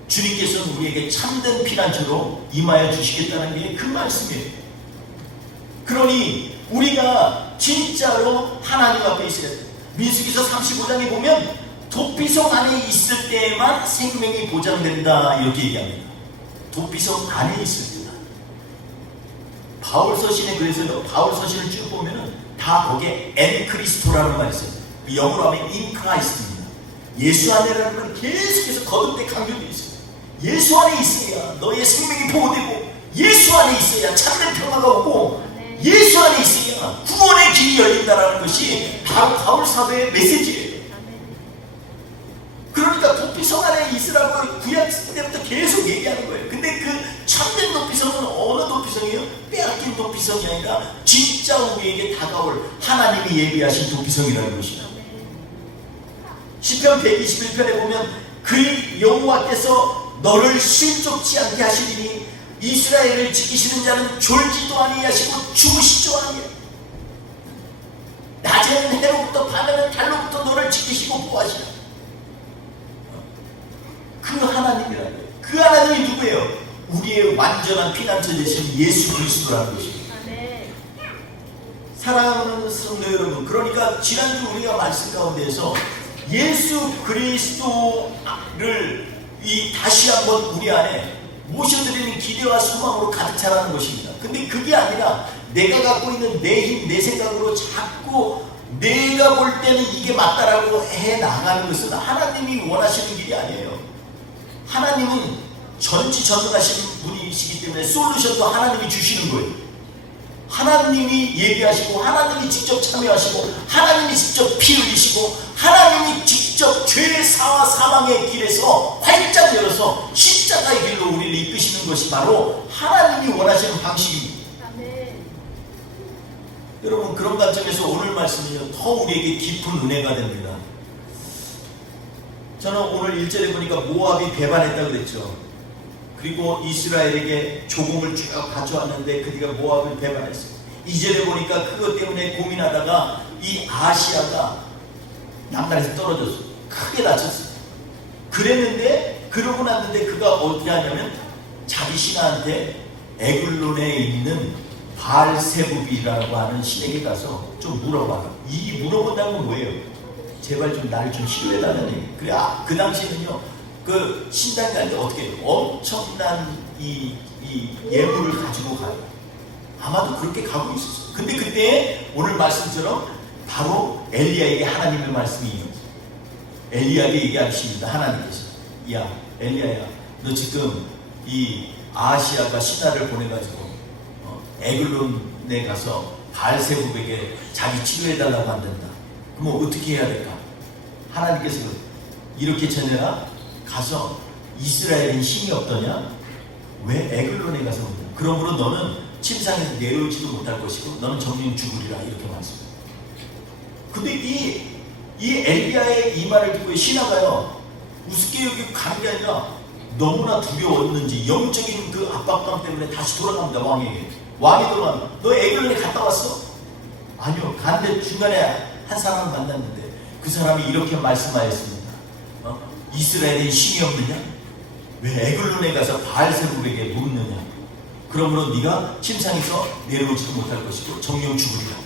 주님께서는 우리에게 참된 피난처로 임하여 주시겠다는 게 그 말씀이에요. 그러니 우리가 진짜로 하나님 앞에 있어야 돼요. 민수기서 35장에 보면 도피성 안에 있을 때만 생명이 보장된다 이렇게 얘기합니다. 도피성 안에 있을 때만. 바울 서신에 그래서요. 바울 서신을 쭉 보면은 다 거기에 엔 크리스토라는 말이 있어요. 영어로 하면 인 크라이스트입니다. 예수 안에라는 건 계속해서 거듭되게 강조되어 있어요. 예수 안에 있어야 너의 생명이 보호되고 예수 안에 있어야 참된 평화가 오고 예수 안에 있어야 구원의 길이 열린다는 것이 바로 바울 사도의 메시지예요. 그러니까 도피성 안에 있으라고 구약 때부터 계속 얘기하는 거예요. 근데 그 참된 도피성은 어느 도피성이에요? 빼앗긴 도피성이 아니라 진짜 우리에게 다가올 하나님이 예비하신 도피성이라는 것이죠. 시편 121편에 보면 그 여호와께서 너를 실족치 않게 하시리니 이스라엘을 지키시는 자는 졸지도 아니하시고 주무시지도 아니하시고 낮에는 해로부터 밤에는 달로부터 너를 지키시고 보호하시라. 그 하나님이라는 거예요. 그 하나님이 누구예요? 우리의 완전한 피난처 되신 예수 그리스도라는 것입니다. 사랑하는 성도 여러분, 그러니까 지난주 우리가 말씀 가운데에서 예수 그리스도를 다시 한번 우리 안에 모셔드리는 기대와 소망으로 가득 차라는 것입니다. 근데 그게 아니라 내가 갖고 있는 내 힘, 내 생각으로 자꾸 내가 볼 때는 이게 맞다라고 해 나가는 것은 하나님이 원하시는 길이 아니에요. 하나님은 전지전능하신 분이시기 때문에 솔루션도 하나님이 주시는 거예요. 하나님이 예비하시고 하나님이 직접 참여하시고 하나님이 직접 피 흘리시고 하나님이 직접 죄의 사와 사망의 길에서 활짝 열어서 십자가의 길로 우리를 이끄시는 것이 바로 하나님이 원하시는 방식입니다. 여러분, 그런 관점에서 오늘 말씀은요 더 우리에게 깊은 은혜가 됩니다. 저는 오늘 1절에 보니까 모압이 배반했다고 그랬죠. 그리고 이스라엘에게 조공을 쭉 가져왔는데 그들가 모압을 배반했어요. 2절에 보니까 그것 때문에 고민하다가 이 아시아가 남단에서 떨어졌어요. 크게 다쳤어요. 그랬는데 그러고 났는데 그가 어떻게 하냐면 자기 신하한테 에글론에 있는 바알세부비라고 하는 신에게 가서 좀 물어봐라. 이 물어본다는 건 뭐예요? 제발 좀 나를 좀 치료해달라는. 그래, 그 당시에는요, 그 신당이 갈 때 어떻게 해요? 엄청난 이 예물을 가지고 가요. 아마도 그렇게 가고 있었어요. 근데 그때 오늘 말씀처럼 바로 엘리야에게 하나님의 말씀이 있어요. 엘리야에게 얘기하십니다. 하나님께서. 야, 엘리야야, 너 지금 이 아시아가 신하를 보내가지고 에글론에 가서 바알세부에게 자기 치료해달라고 한단다. 그럼 어떻게 해야 될까? 하나님께서 이렇게 전해라. 가서 이스라엘은 힘이 없더냐? 왜 에글론에 가서 온다? 그러므로 너는 침상에서 내려오지도 못할 것이고 너는 정령 죽으리라. 이렇게 말씀합니다. 근데 이 엘리야의 이 말을 듣고 신하가요 우습게 여기고 가는 게 아니라 너무나 두려웠는지 영적인 그 압박감 때문에 다시 돌아갑니다. 왕이 돌아갑니다. 너 에글론에 갔다 왔어? 아니요. 갔는데 중간에 한 사람을 만났는데 그 사람이 이렇게 말씀하였습니다. 이스라엘에 힘이 없느냐? 왜 에글론에 가서 바알세부에게 묻느냐? 그러므로 네가 침상에서 내려오지도 못할 것이고 정령 죽으리라.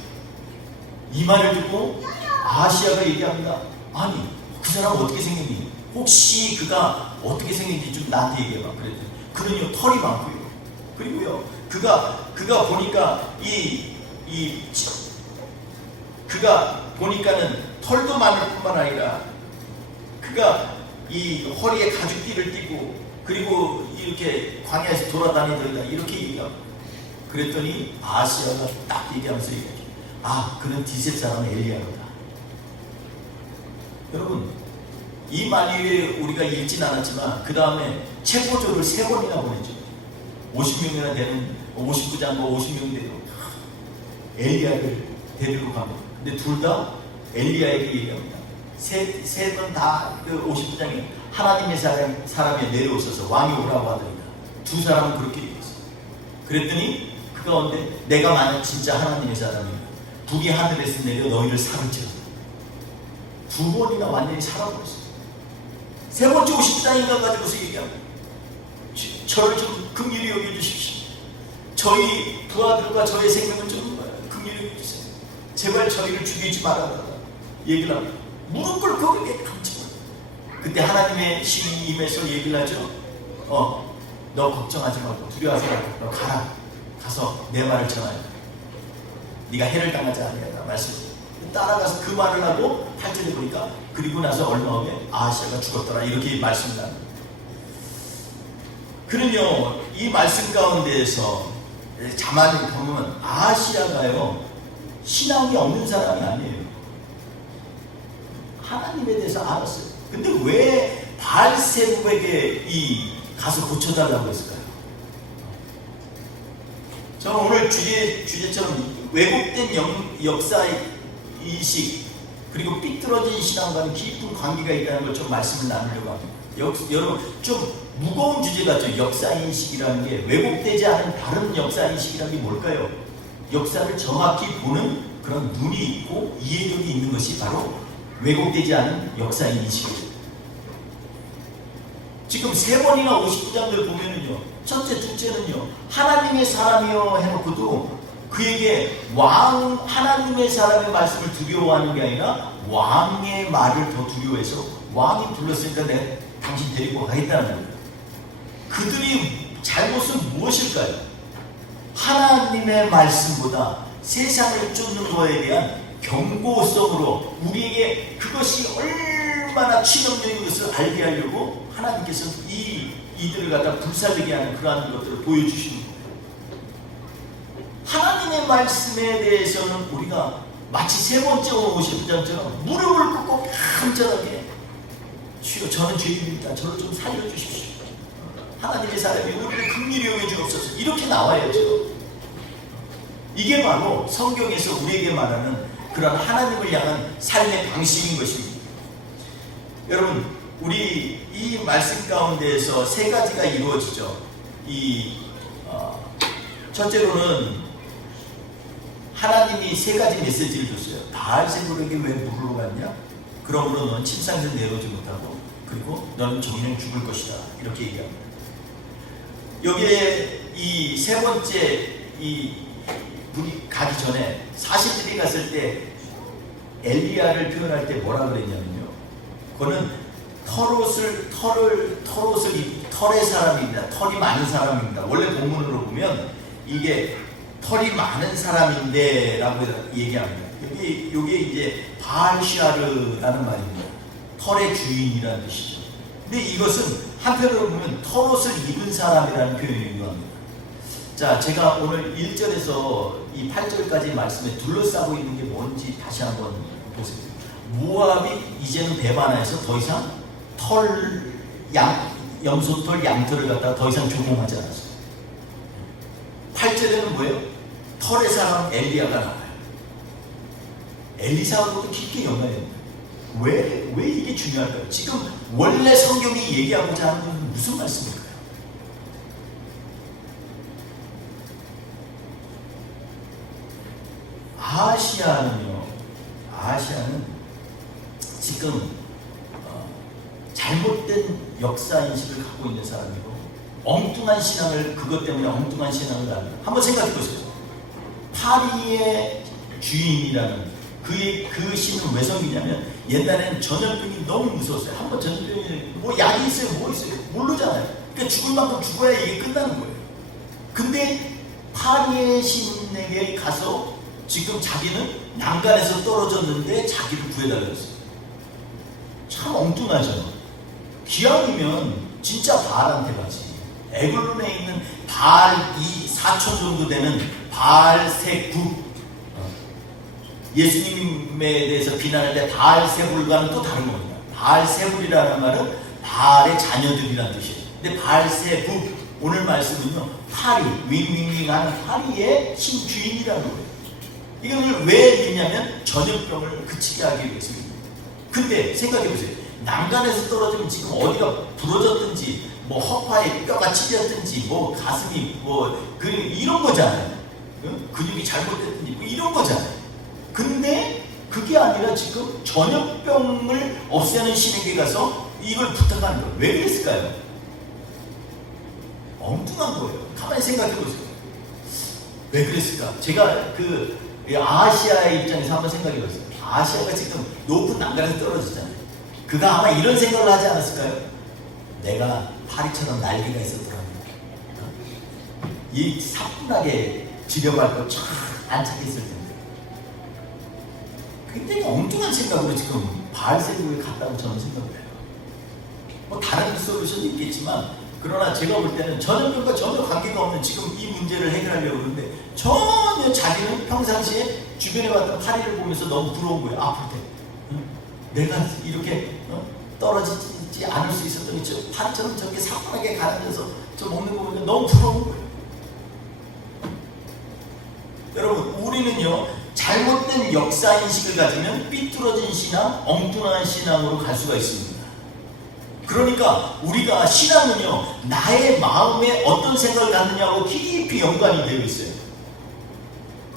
이 말을 듣고 아시아가 얘기합니다. 아니, 그 사람은 어떻게 생겼니? 혹시 그가 어떻게 생겼는지 좀 나한테 얘기해봐. 그랬더니 그는요 털이 많고요. 그리고요 그가 보니까 이 그가 보니까는 털도 많을 뿐만 아니라 그가 이 허리에 가죽띠를 띠고 그리고 이렇게 광야에서 돌아다니더라 이렇게 얘기하고 그랬더니 아하시아가 딱 얘기하면서 얘기하죠. 아, 그는 디셋 사람 엘리야로다. 여러분, 이 만유에 우리가 읽진 않았지만 그 다음에 체포조를 3번이나 보냈죠. 50명이나 되는 59장과 50명 되도록 엘리야를 데리고 갑니다. 근데 둘 다 엘리야에게 얘기합니다. 세 번 다 그 59장에 하나님의 사람이 내려오셔서 왕이 오라고 하더니까 두 사람은 그렇게 얘기했어요. 그랬더니 그 가운데 내가 만약 진짜 하나님의 사람이면 북이 하늘에서 내려 너희를 사를지어다. 2번이나 완전히 살아버렸어요. 세 번째 50장인가 가지고서 얘기합니다. 저를 좀 긍휼히 여겨주십시오. 저희 부하들과 저의 생명을 좀 긍휼히 여겨주세요. 제발 저희를 죽이지 말아라. 얘기를 합니다. 무릎 꿇고 그렇게 감지 마. 그때 하나님의 신이 임해서 얘기를 하죠. 너 걱정하지 말고 두려워하지 말고 너 가라. 가서 내 말을 전하라. 네가 해를 당하지 아니하다 말씀하세요. 따라가서 그 말을 하고 8절에 보니까 그리고 나서 얼마 후에 아하시아가 죽었더라 이렇게 말씀을 합니다. 그는요 이 말씀 가운데에서 자만히 보면 아하시아가요 신앙이 없는 사람이 아니에요. 하나님에 대해서 알았어요. 근데 왜 바알세불에게 가서 고쳐달라고 했을까요? 저는 오늘 주제처럼 왜곡된 역사 인식 그리고 삐뚤어진 신앙과는 깊은 관계가 있다는 걸 좀 말씀을 나누려고 합니다. 여러분 좀 무거운 주제 같죠. 역사인식이라는 게 왜곡되지 않은 다른 역사인식이라는 게 뭘까요? 역사를 정확히 보는 그런 눈이 있고 이해력이 있는 것이 바로 왜곡되지 않은 역사인식이죠. 지금 3번이나 59장들 보면은요 첫째, 둘째는요 하나님의 사람이요 해놓고도 그에게 하나님의 사람의 말씀을 두려워하는 게 아니라 왕의 말을 더 두려워해서 왕이 불렀으니까 내가 당신 데리고 가겠다는 거예요. 그들이 잘못은 무엇일까요? 하나님의 말씀보다 세상을 쫓는 거에 대한 경고성으로 우리에게 그것이 얼마나 치명적인 것을 알게 하려고 하나님께서 이들을 갖다 불살르게 하는 그러한 것들을 보여주시는 거예요. 하나님의 말씀에 대해서는 우리가 마치 3번째 50장처럼 무릎을 꿇고 간절하게 주여 저는 죄인입니다. 저를 좀 살려주십시오. 하나님의 사람이 우리를 긍휼히 여겨주옵소서 이렇게 나와야죠. 이게 바로 성경에서 우리에게 말하는 그런 하나님을 향한 삶의 방식인 것입니다. 여러분 우리 이 말씀 가운데에서 3가지가 이루어지죠. 첫째로는 하나님이 3가지 메시지를 줬어요. 바알세불에게 왜 물으러 갔냐? 그러므로 넌 침상에서 내려오지 못하고 그리고 너는 정의는 죽을 것이다 이렇게 얘기합니다. 여기에 이 3번째 분이 가기 전에 40일이 갔을 때 엘리야를 표현할 때 뭐라 그랬냐면요. 그거는 털의 사람입니다. 털이 많은 사람입니다. 원래 본문으로 보면 이게 털이 많은 사람인데 라고 얘기합니다. 여기 이제 바알시아르라는 말입니다. 털의 주인이라는 뜻이죠. 근데 이것은 한편으로 보면 털옷을 입은 사람이라는 표현이기도 합니다. 자, 제가 오늘 1절에서 이 8절까지 말씀에 둘러싸고 있는 게 뭔지 다시 한번 보세요. 모압이 이제는 배반해서 더 이상 염소털, 양털을 갖다가 더 이상 조공하지 않았어요. 8절에는 뭐예요? 털의 사람 엘리야가 나와요. 엘리사하고도 깊게 연관됩니다. 왜 이게 중요할까요? 지금 원래 성경이 얘기하고자 하는 건 무슨 말씀일까요? 아하시아는 지금 잘못된 역사인식을 갖고 있는 사람이고 엉뚱한 신앙을 그것 때문에 엉뚱한 신앙을 합니다. 한번 생각해 보세요. 파리의 주인이라는 그 신은 왜 섬기냐면 옛날에는 전염병이 너무 무서웠어요. 한번 전염병이 뭐 약이 있어요, 뭐 있어요 모르잖아요. 그러니까 죽을 만큼 죽어야 이게 끝나는 거예요. 근데 파리의 신에게 가서 지금 자기는 난간에서 떨어졌는데 자기를 구해달라고 했어요. 참 엉뚱하죠. 기왕이면 진짜 바알한테 가지. 에글론에 있는 바알 4천 정도 되는 바알세국, 예수님에 대해서 비난할 때 바알세불과는 또 다른 겁니다. 바알세불이라는 말은 바알의 자녀들이라는 뜻이에요. 근데 바알세국, 오늘 말씀은요, 파리, 윙윙윙하는 파리의 신주인이라는 거예요. 이걸 왜 믿냐면 전염병을 그치게 하기 위해서입니다. 근데 생각해보세요. 난간에서 떨어지면 지금 어디가 부러졌든지 뭐 허파에 뼈가 찢겼든지 뭐 가슴이 이런 거잖아요. 근육이 잘못됐든지 뭐 이런 거잖아요. 근데 그게 아니라 지금 전염병을 없애는 신에게 가서 이걸 부탁하는 거예요. 왜 그랬을까요? 엉뚱한 거예요. 가만히 생각해보세요. 왜 그랬을까? 제가 아시아의 입장에서 한번 생각해봤어요. 아시아가 지금 높은 난간에서 떨어지잖아요. 그가 아마 이런 생각을 하지 않았을까요? 내가 파리처럼 날개가 있었더라면 이 사뿐하게 지려갈 거 쫙 안착했을 텐데. 굉장히 엉뚱한 생각으로 지금 바알세국에 갔다고 저는 생각을 해요. 뭐 다른 솔루션도 있겠지만, 그러나 제가 볼 때는 전염병과 전혀 관계가 없는 지금 이 문제를 해결하려고 그러는데 전혀 자기는 평상시에 주변에 봤던 파리를 보면서 너무 부러운 거예요. 아플 때. 내가 이렇게 떨어지지 않을 수 있었더니 저 파리처럼 저렇게 사뿐하게 가라앉아서 저 먹는 거 보면 너무 부러운 거예요. 여러분, 우리는요, 잘못된 역사인식을 가지면 삐뚤어진 신앙, 엉뚱한 신앙으로 갈 수가 있습니다. 그러니까 우리가 신앙은요, 나의 마음에 어떤 생각을 갖느냐하고 깊이 연관이 되어 있어요.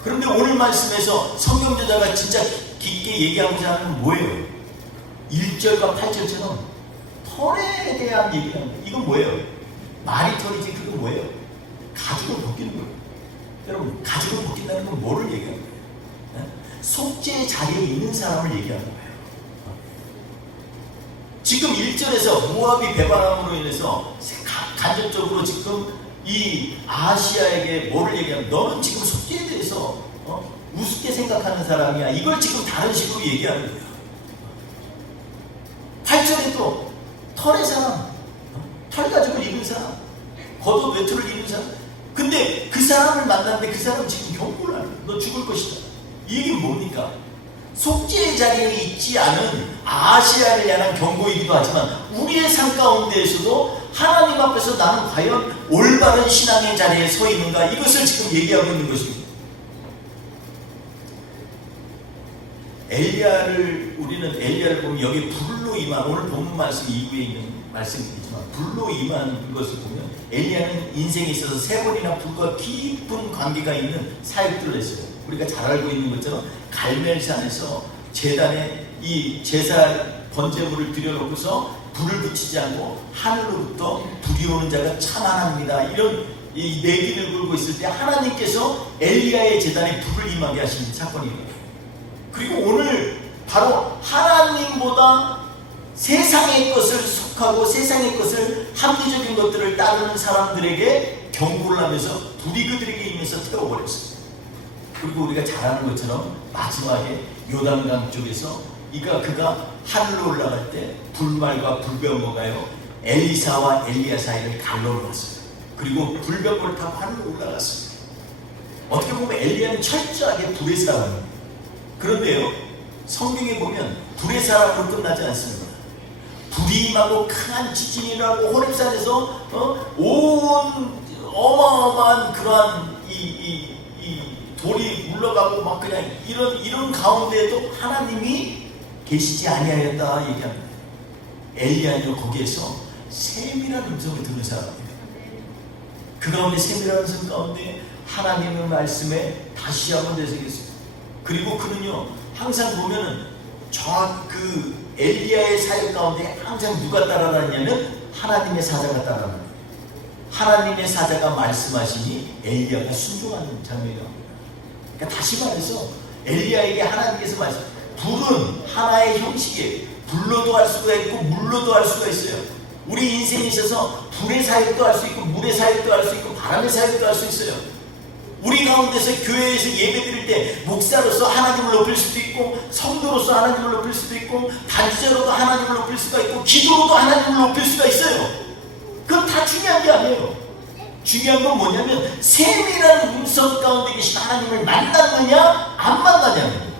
그런데 오늘 말씀에서 성경 저자가 진짜 깊게 얘기하고자 하는 건 뭐예요? 1절과 8절처럼 털에 대한 얘기를 하는 거예요. 이건 뭐예요? 말이 털이지, 그건 뭐예요? 가죽을 벗기는 거예요. 여러분, 가죽을 벗긴다는 건 뭐를 얘기하는 거예요? 속죄의 자리에 있는 사람을 얘기하는 거예요. 지금 1절에서 모압이 배반함으로 인해서 간접적으로 지금 이 아시아에게 뭐를 얘기하면, 너는 지금 속죄에 대해서 우습게 생각하는 사람이야. 이걸 지금 다른 식으로 얘기하는 거예요. 8절에 또 털의 사람, 털가죽을 입은 사람, 겉옷 외투를 입은 사람. 근데 그 사람을 만났는데 그 사람 지금 경고를 하는 거예요. 너 죽을 것이다. 이게 뭡니까? 속죄의 자리에 있지 않은 아시아를 향한 경고이기도 하지만 우리의 삶 가운데에서도 하나님 앞에서 나는 과연 올바른 신앙의 자리에 서 있는가, 이것을 지금 얘기하고 있는 것입니다. 우리는 엘리야를 보면 여기 불로 임한, 오늘 본문 말씀 이후에 있는 말씀이지만 불로 임한 것을 보면 엘리야는 인생에 있어서 세 번이나 불과 깊은 관계가 있는 사역들을 했어요. 우리가 잘 알고 있는 것처럼 갈멜산에서 제단에 이 제사 번제물을 들여놓고서 불을 붙이지 않고 하늘로부터 불이 오는 자가 참 하나입니다, 이런 이 내기를 걸고 있을 때 하나님께서 엘리야의 제단에 불을 임하게 하신 사건이에요. 그리고 오늘 바로 하나님보다 세상의 것을 속하고 세상의 것을 합리적인 것들을 따르는 사람들에게 경고를 하면서 불이 그들에게 임해서 태워버렸어요. 그리고 우리가 잘 아는 것처럼 마지막에 요단강 쪽에서 그가 하늘로 올라갈 때 불말과 불병거가요 엘리사와 엘리야 사이를 갈라놓았어요. 그리고 불병거를 타고 하늘로 올라갔어요. 어떻게 보면 엘리야는 철저하게 불의 사람입니다. 그런데요, 성경에 보면 불의 사람으로 끝나지 않습니다. 불이 임하고 강한 지진이라고 호렙산에서 온 어마어마한 그러한 이 돌이 물러가고 막 그냥 이런 가운데에도 하나님이 계시지 아니하였다 얘기합니다. 엘리야는 거기에서 세밀한 음성을 듣는 사람입니다. 그 가운데 세밀한 음성 가운데 하나님의 말씀에 다시 한번 되새겼습니다. 그리고 그는요, 항상 보면은 엘리야의 사역 가운데 항상 누가 따라다니냐면 하나님의 사자가 따라다닙니다. 하나님의 사자가 말씀하시니 엘리야가 순종하는 장면이 나옵니다. 그러니까 다시 말해서 엘리야에게 하나님께서 불은 하나의 형식이에요. 불로도 할 수가 있고 물로도 할 수가 있어요. 우리 인생에 있어서 불의 사역도 할 수 있고 물의 사역도 할 수 있고 바람의 사역도 할 수 있어요. 우리 가운데서 교회에서 예배 드릴 때 목사로서 하나님을 높일 수도 있고, 성도로서 하나님을 높일 수도 있고, 단지자로도 하나님을 높일 수가 있고, 기도로도 하나님을 높일 수가 있어요. 그건 다 중요한 게 아니에요. 중요한 건 뭐냐면 세밀한 음성 가운데 계신 하나님을 만났느냐 안 만나냐는,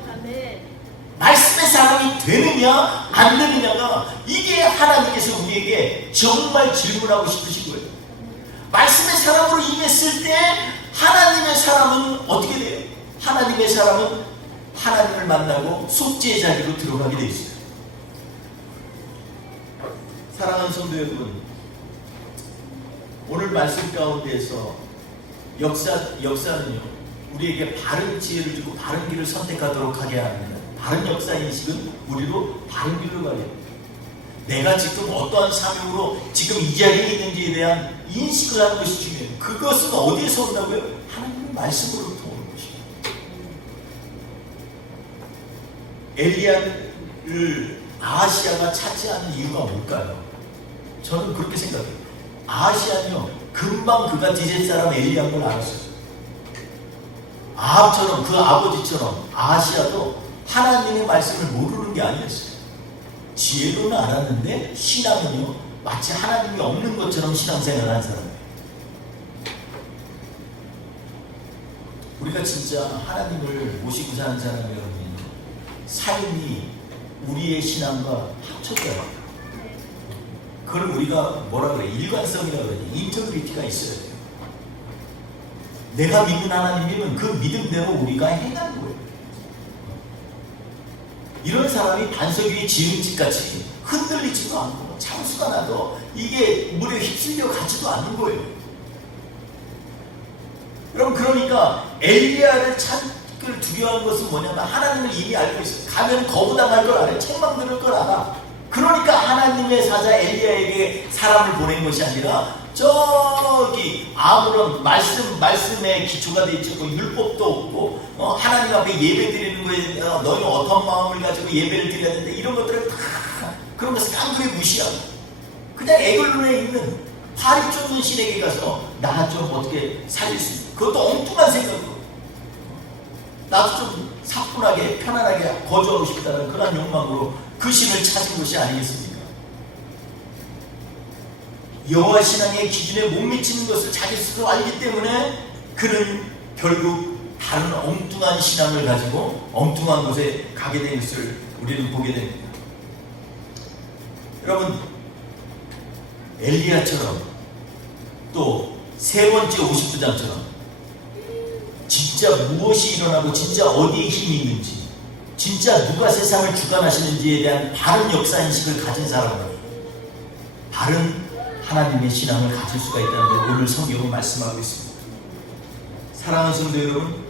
말씀의 사람이 되느냐 안 되느냐가, 이게 하나님께서 우리에게 정말 질문하고 싶으신 거예요. 말씀의 사람으로 임했을 때 하나님의 사람은 어떻게 돼요? 하나님의 사람은 하나님을 만나고 속죄의 자리로 들어가게 돼 있어요. 사랑하는 성도 여러분, 오늘 말씀 가운데에서 역사는요, 우리에게 바른 지혜를 주고 바른 길을 선택하도록 하게 합니다. 바른 역사인식은 우리로 바른 길로 가게 합니다. 내가 지금 어떠한 사명으로 지금 이 자리에 있는지에 대한 인식을 하는 것이 중요해요. 그것은 어디에서 온다고요? 하나님의 말씀으로부터 오는 것입니다. 엘리야를 아하시아가 차지하는 이유가 뭘까요? 저는 그렇게 생각해요. 아하시아는요, 금방 그가 디젤 사람 엘리야인 걸 알았어요. 아합처럼, 그 아버지처럼 아하시아도 하나님의 말씀을 모르는 게 아니었어요. 지혜로는 알았는데 신앙은요, 마치 하나님이 없는 것처럼 신앙생활을 한 사람이에요. 우리가 진짜 하나님을 모시고 사는 사람이라면 삶이 우리의 신앙과 합쳐져야 해요. 그걸 우리가 뭐라 그래? 일관성이라고 그러지. 인터그리티가 있어야 돼요. 내가 믿는 하나님이면 그 믿음대로 우리가 행하는 거예요. 이런 사람이 반석 위에 지은 집같이 흔들리지도 않고 창수가 나도 이게 물에 휩쓸려 가지도 않는 거예요. 여러분, 그러니까 엘리야를 찾기를 두려워한 것은 뭐냐면 하나님을 이미 알고 있어요. 가면 거부당할 걸 알아요. 책망 들을 걸 알아. 그러니까 하나님의 사자 엘리야에게 사람을 보낸 것이 아니라 저기 아무런 말씀에 기초가 되어 있고 율법도 없고 하나님 앞에 예배 드리는 거에 너희는 어떤 마음을 가지고 예배를 드려야 되는데, 이런 것들을 다 그런 것을 깡그리 무시하고 그냥 에글론에 있는 파리 쫓는 신에게 가서 나 좀 어떻게 살릴 수 있어, 그것도 엉뚱한 생각으로 나도 좀 사뿐하게 편안하게 거주하고 싶다는 그런 욕망으로 그 신을 찾은 것이 아니겠습니까? 여호와 신앙의 기준에 못 미치는 것을 자기 스스로 알기 때문에 그는 결국 다른 엉뚱한 신앙을 가지고 엉뚱한 곳에 가게 된 것을 우리는 보게 됩니다. 여러분, 엘리야처럼 또 세 번째 50부장처럼 진짜 무엇이 일어나고 진짜 어디에 힘이 있는지, 진짜 누가 세상을 주관하시는지에 대한 바른 역사인식을 가진 사람은 바른 하나님의 신앙을 가질 수가 있다는 걸 오늘 성경은 말씀하고 있습니다. 사랑하는 성도 여러분,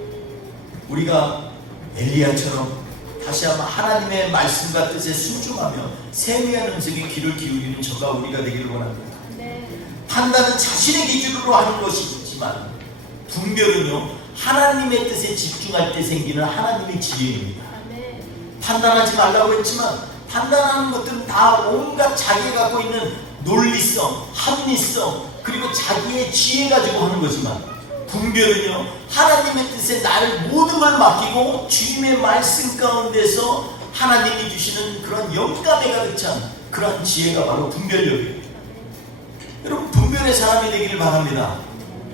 우리가 엘리야처럼 다시 한번 하나님의 말씀과 뜻에 순종하며 세미한 음성에 귀를 기울이는 저가 우리가 되기를 원합니다. 판단은 자신의 기준으로 하는 것이지만 분별은요, 하나님의 뜻에 집중할 때 생기는 하나님의 지혜입니다. 판단하지 말라고 했지만 판단하는 것들은 다 온갖 자기가 갖고 있는 논리성, 합리성, 그리고 자기의 지혜 가지고 하는 거지만, 분별은요, 하나님의 뜻에 나를 모든 걸 맡기고 주님의 말씀 가운데서 하나님이 주시는 그런 영감에 가득 찬 그런 지혜가 바로 분별력이에요. 여러분, 분별의 사람이 되기를 바랍니다.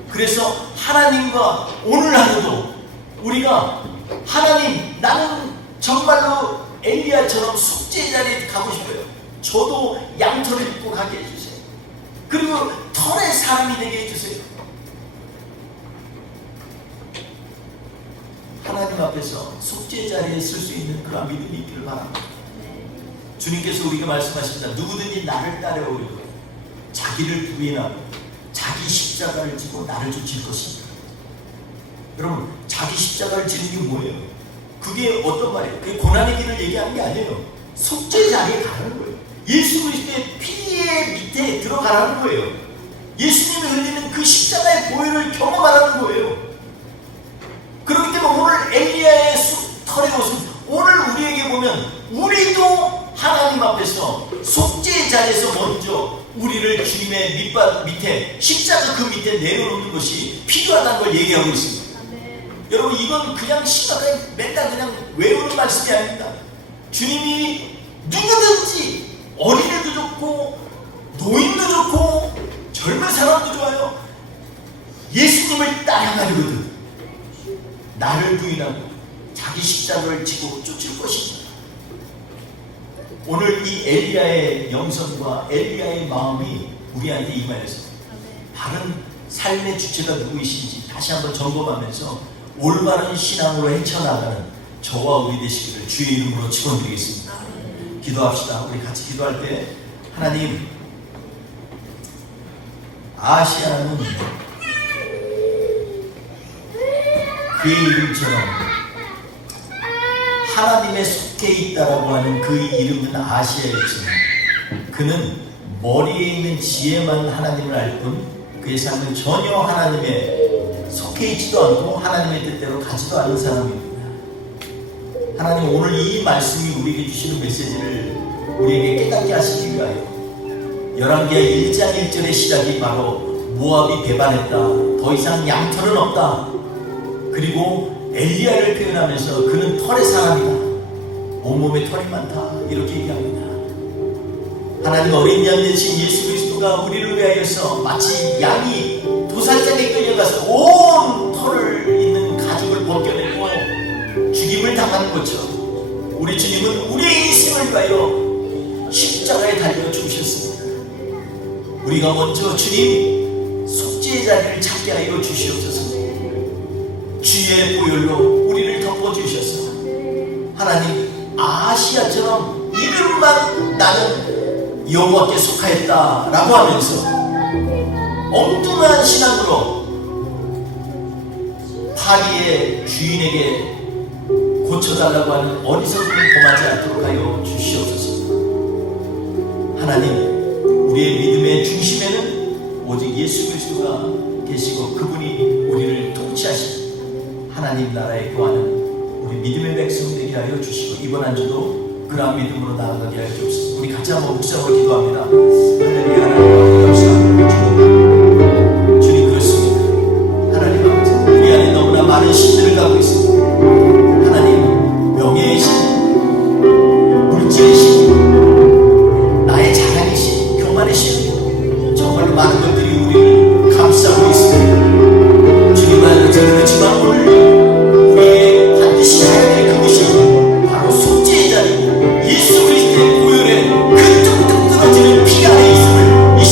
그래서 하나님과 오늘 하루도 우리가 하나님, 나는 정말로 엘리야처럼 속죄의 자리에 가고 싶어요. 저도 양털을 입고 가게 해주세요. 그리고 털의 사람이 되게 해주세요. 하나님 앞에서 속죄의 자리에 쓸 수 있는 그런 믿음이 있기를 바랍니다. 주님께서 우리가 말씀하십니다. 누구든지 나를 따라오려고 자기를 부인하고 자기 십자가를 지고 나를 쫓을 것입니다. 여러분, 자기 십자가를 지는 게 뭐예요? 그게 어떤 말이에요? 그게 고난의 길을 얘기하는 게 아니에요. 속죄의 자리에 가는 거예요. 예수 그리스도의 피의 밑에 들어가라는 거예요. 예수님이 흘리는 그 십자가의 보혈을 경험하라는 거예요. 그렇기 때문에 오늘 엘리야의 털의 옷은 오늘 우리에게 보면 우리도 하나님 앞에서 속죄의 자리에서 먼저 우리를 주님의 밑에 십자가 그 밑에 내려놓는 것이 필요하다는 걸 얘기하고 있습니다. 여러분, 이건 그냥 심각하게 맨날 그냥 외우는 말씀이 아닙니다. 주님이 누구든지, 어린애도 좋고 노인도 좋고 젊은 사람도 좋아요, 예수님을 따라가려거든 나를 부인하고 자기 십자가를 지고 쫓을 것입니다. 오늘 이 엘리야의 영성과 엘리야의 마음이 우리한테 임하여서 바른 삶의 주체가 누구이신지 다시 한번 점검하면서 올바른 신앙으로 헤쳐나가는 저와 우리 되시기를 주의 이름으로 축원드리겠습니다. 기도합시다. 우리 같이 기도할 때, 하나님, 아시아는 그의 이름처럼 하나님의 속해 있다라고 하는 그 이름은 아시아였지만 그는 머리에 있는 지혜만 하나님을 알 뿐 그의 삶은 전혀 하나님의 속해 있지도 않고 하나님의 뜻대로 가지도 않은 사람입니다. 하나님, 오늘 이 말씀이 우리에게 주시는 메시지를 우리에게 깨닫게 하시기 위하여 열왕기하 1장 1절의 시작이 바로 모압이 배반했다, 더 이상 양털은 없다, 그리고 엘리야를 표현하면서 그는 털의 사람이다, 온몸에 털이 많다, 이렇게 얘기합니다. 하나님, 어린 양 대신 예수 그리스도가 우리를 위하여서 마치 양이 도살장에 끌려가서 온 털을 있는 가죽을 벗겨내고 죽임을 당하는 것처럼 우리 주님은 우리의 인생을 위하여 십자가에 달려 죽으셨습니다. 우리가 먼저 주님 속죄의 자리를 찾게 하여 주시옵소서. 주의 보혈로 우리를 덮어주셔서 하나님, 아시아처럼 이름만 나는 여호와께 속하였다라고 하면서 엉뚱한 신앙으로 파리의 주인에게 고쳐달라고 하는 어리석음을 범하지 않도록 하여 주시옵소서. 하나님, 우리의 믿음의 중심에는 오직 예수 그리스도가 계시고 그분이 우리를 통치하시는 하나님 나라에 거하는 우리 믿음의 백성 되게 하여 주시고, 이번 한 주도 그러한 믿음으로 나아가게 하여 주옵소서. 우리 같이 한번 묵상으로 기도합니다. 하나님, 하나님 감사합니다. 주님, 그렇습니다. 하나님 아버지, 우리 안에 너무나 많은 신들을 갖고 있습니다. 하나님, 명예의 신, 물질의 신, 나의 자랑의 신, 교만의 신, 정말로 많은 것들이 우리를 감싸고 있습니다. 주님 아버지, 그렇지만 오늘 우리에게 반드시 해야 될 그것이 바로 속죄의 자리고 예수 그리스도의 보혈에 그 뚝뚝 떨어지는 피 안에 있음을 이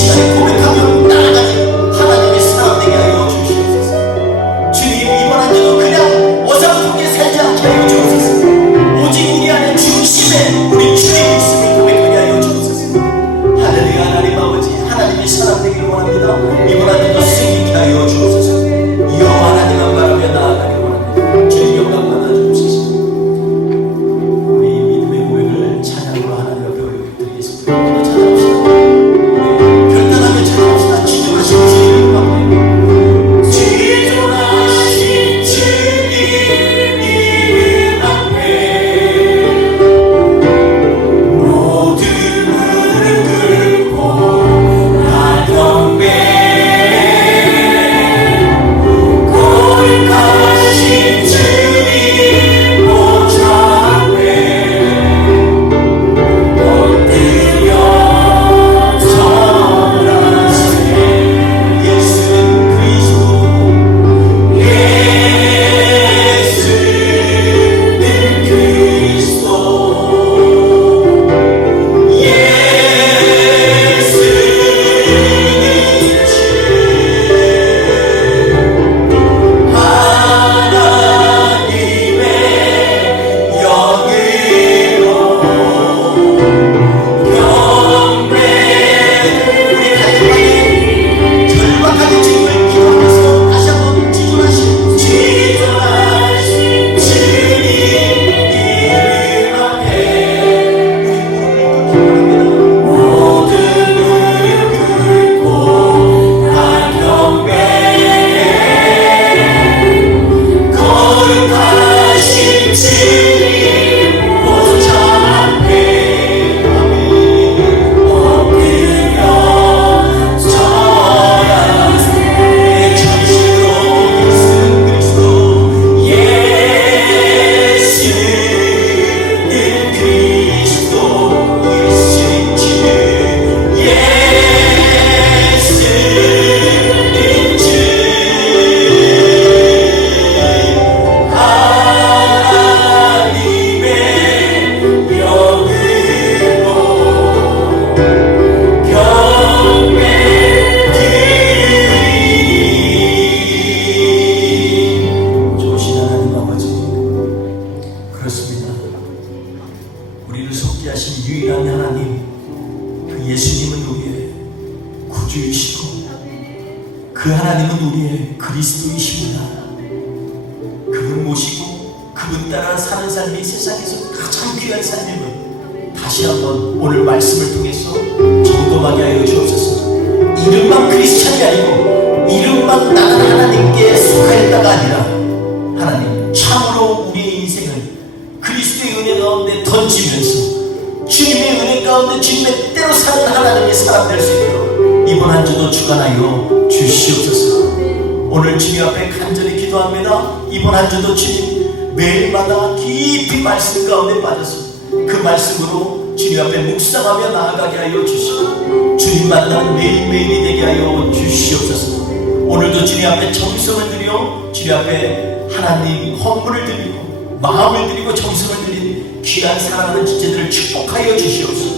그 하나님은 우리의 그리스도이십니다. 그분 모시고 그분 따라 사는 삶이 세상에서 가장 귀한 삶임을 다시 한번 오늘 말씀을 통해서 점검하게 하여 주옵소서. 이름만 크리스찬이 아니고 이름만 나는 하나님께 속하였다가 아니라 하나님 참으로 우리의 인생을 그리스도의 은혜 가운데 던지면서 주님의 은혜 가운데 주님의 때로 사는 하나님의 사람 될 수 있도록 이번 한 주도 주관하여 주시옵소서. 오늘 주님 앞에 간절히 기도합니다. 이번 한 주도 주님 매일마다 깊이 말씀 가운데 빠져서 그 말씀으로 주님 앞에 묵상하며 나아가게 하여 주시고 주님 만나는 매일매일이 되게 하여 주시옵소서. 오늘도 주님 앞에 정성을 드려 주님 앞에 하나님 헌물을 드리고 마음을 드리고 정성을 드린 귀한 사랑하는 지체들을 축복하여 주시옵소서.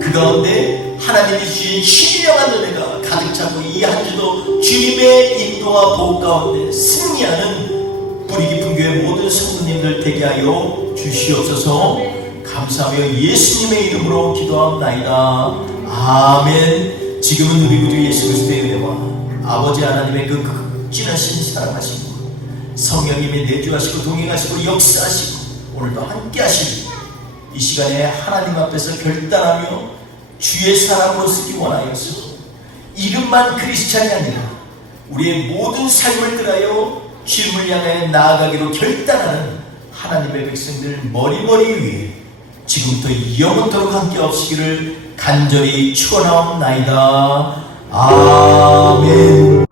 그 가운데 하나님이 주신 신령한 은혜가 가득 차고 이 한 주도 주님의 인도와 보호 가운데 승리하는 뿌리 깊은 교회 모든 성도님들 되게 하여 주시옵소서. 감사하며 예수님의 이름으로 기도합나이다. 아멘. 지금은 우리 구주 예수 그리스도의 은혜와 아버지 하나님의 그 극진하신 사랑하시고 성령님이 내주하시고 동행하시고 역사하시고 오늘도 함께 하시고 이 시간에 하나님 앞에서 결단하며 주의 사람으로 쓰기 원하여서 이름만 크리스찬이 아니라 우리의 모든 삶을 들하여 주님을 향해 나아가기로 결단하는 하나님의 백성들 머리머리 위에 지금부터 영원토록 함께 없으기를 간절히 축원하옵나이다. 아멘.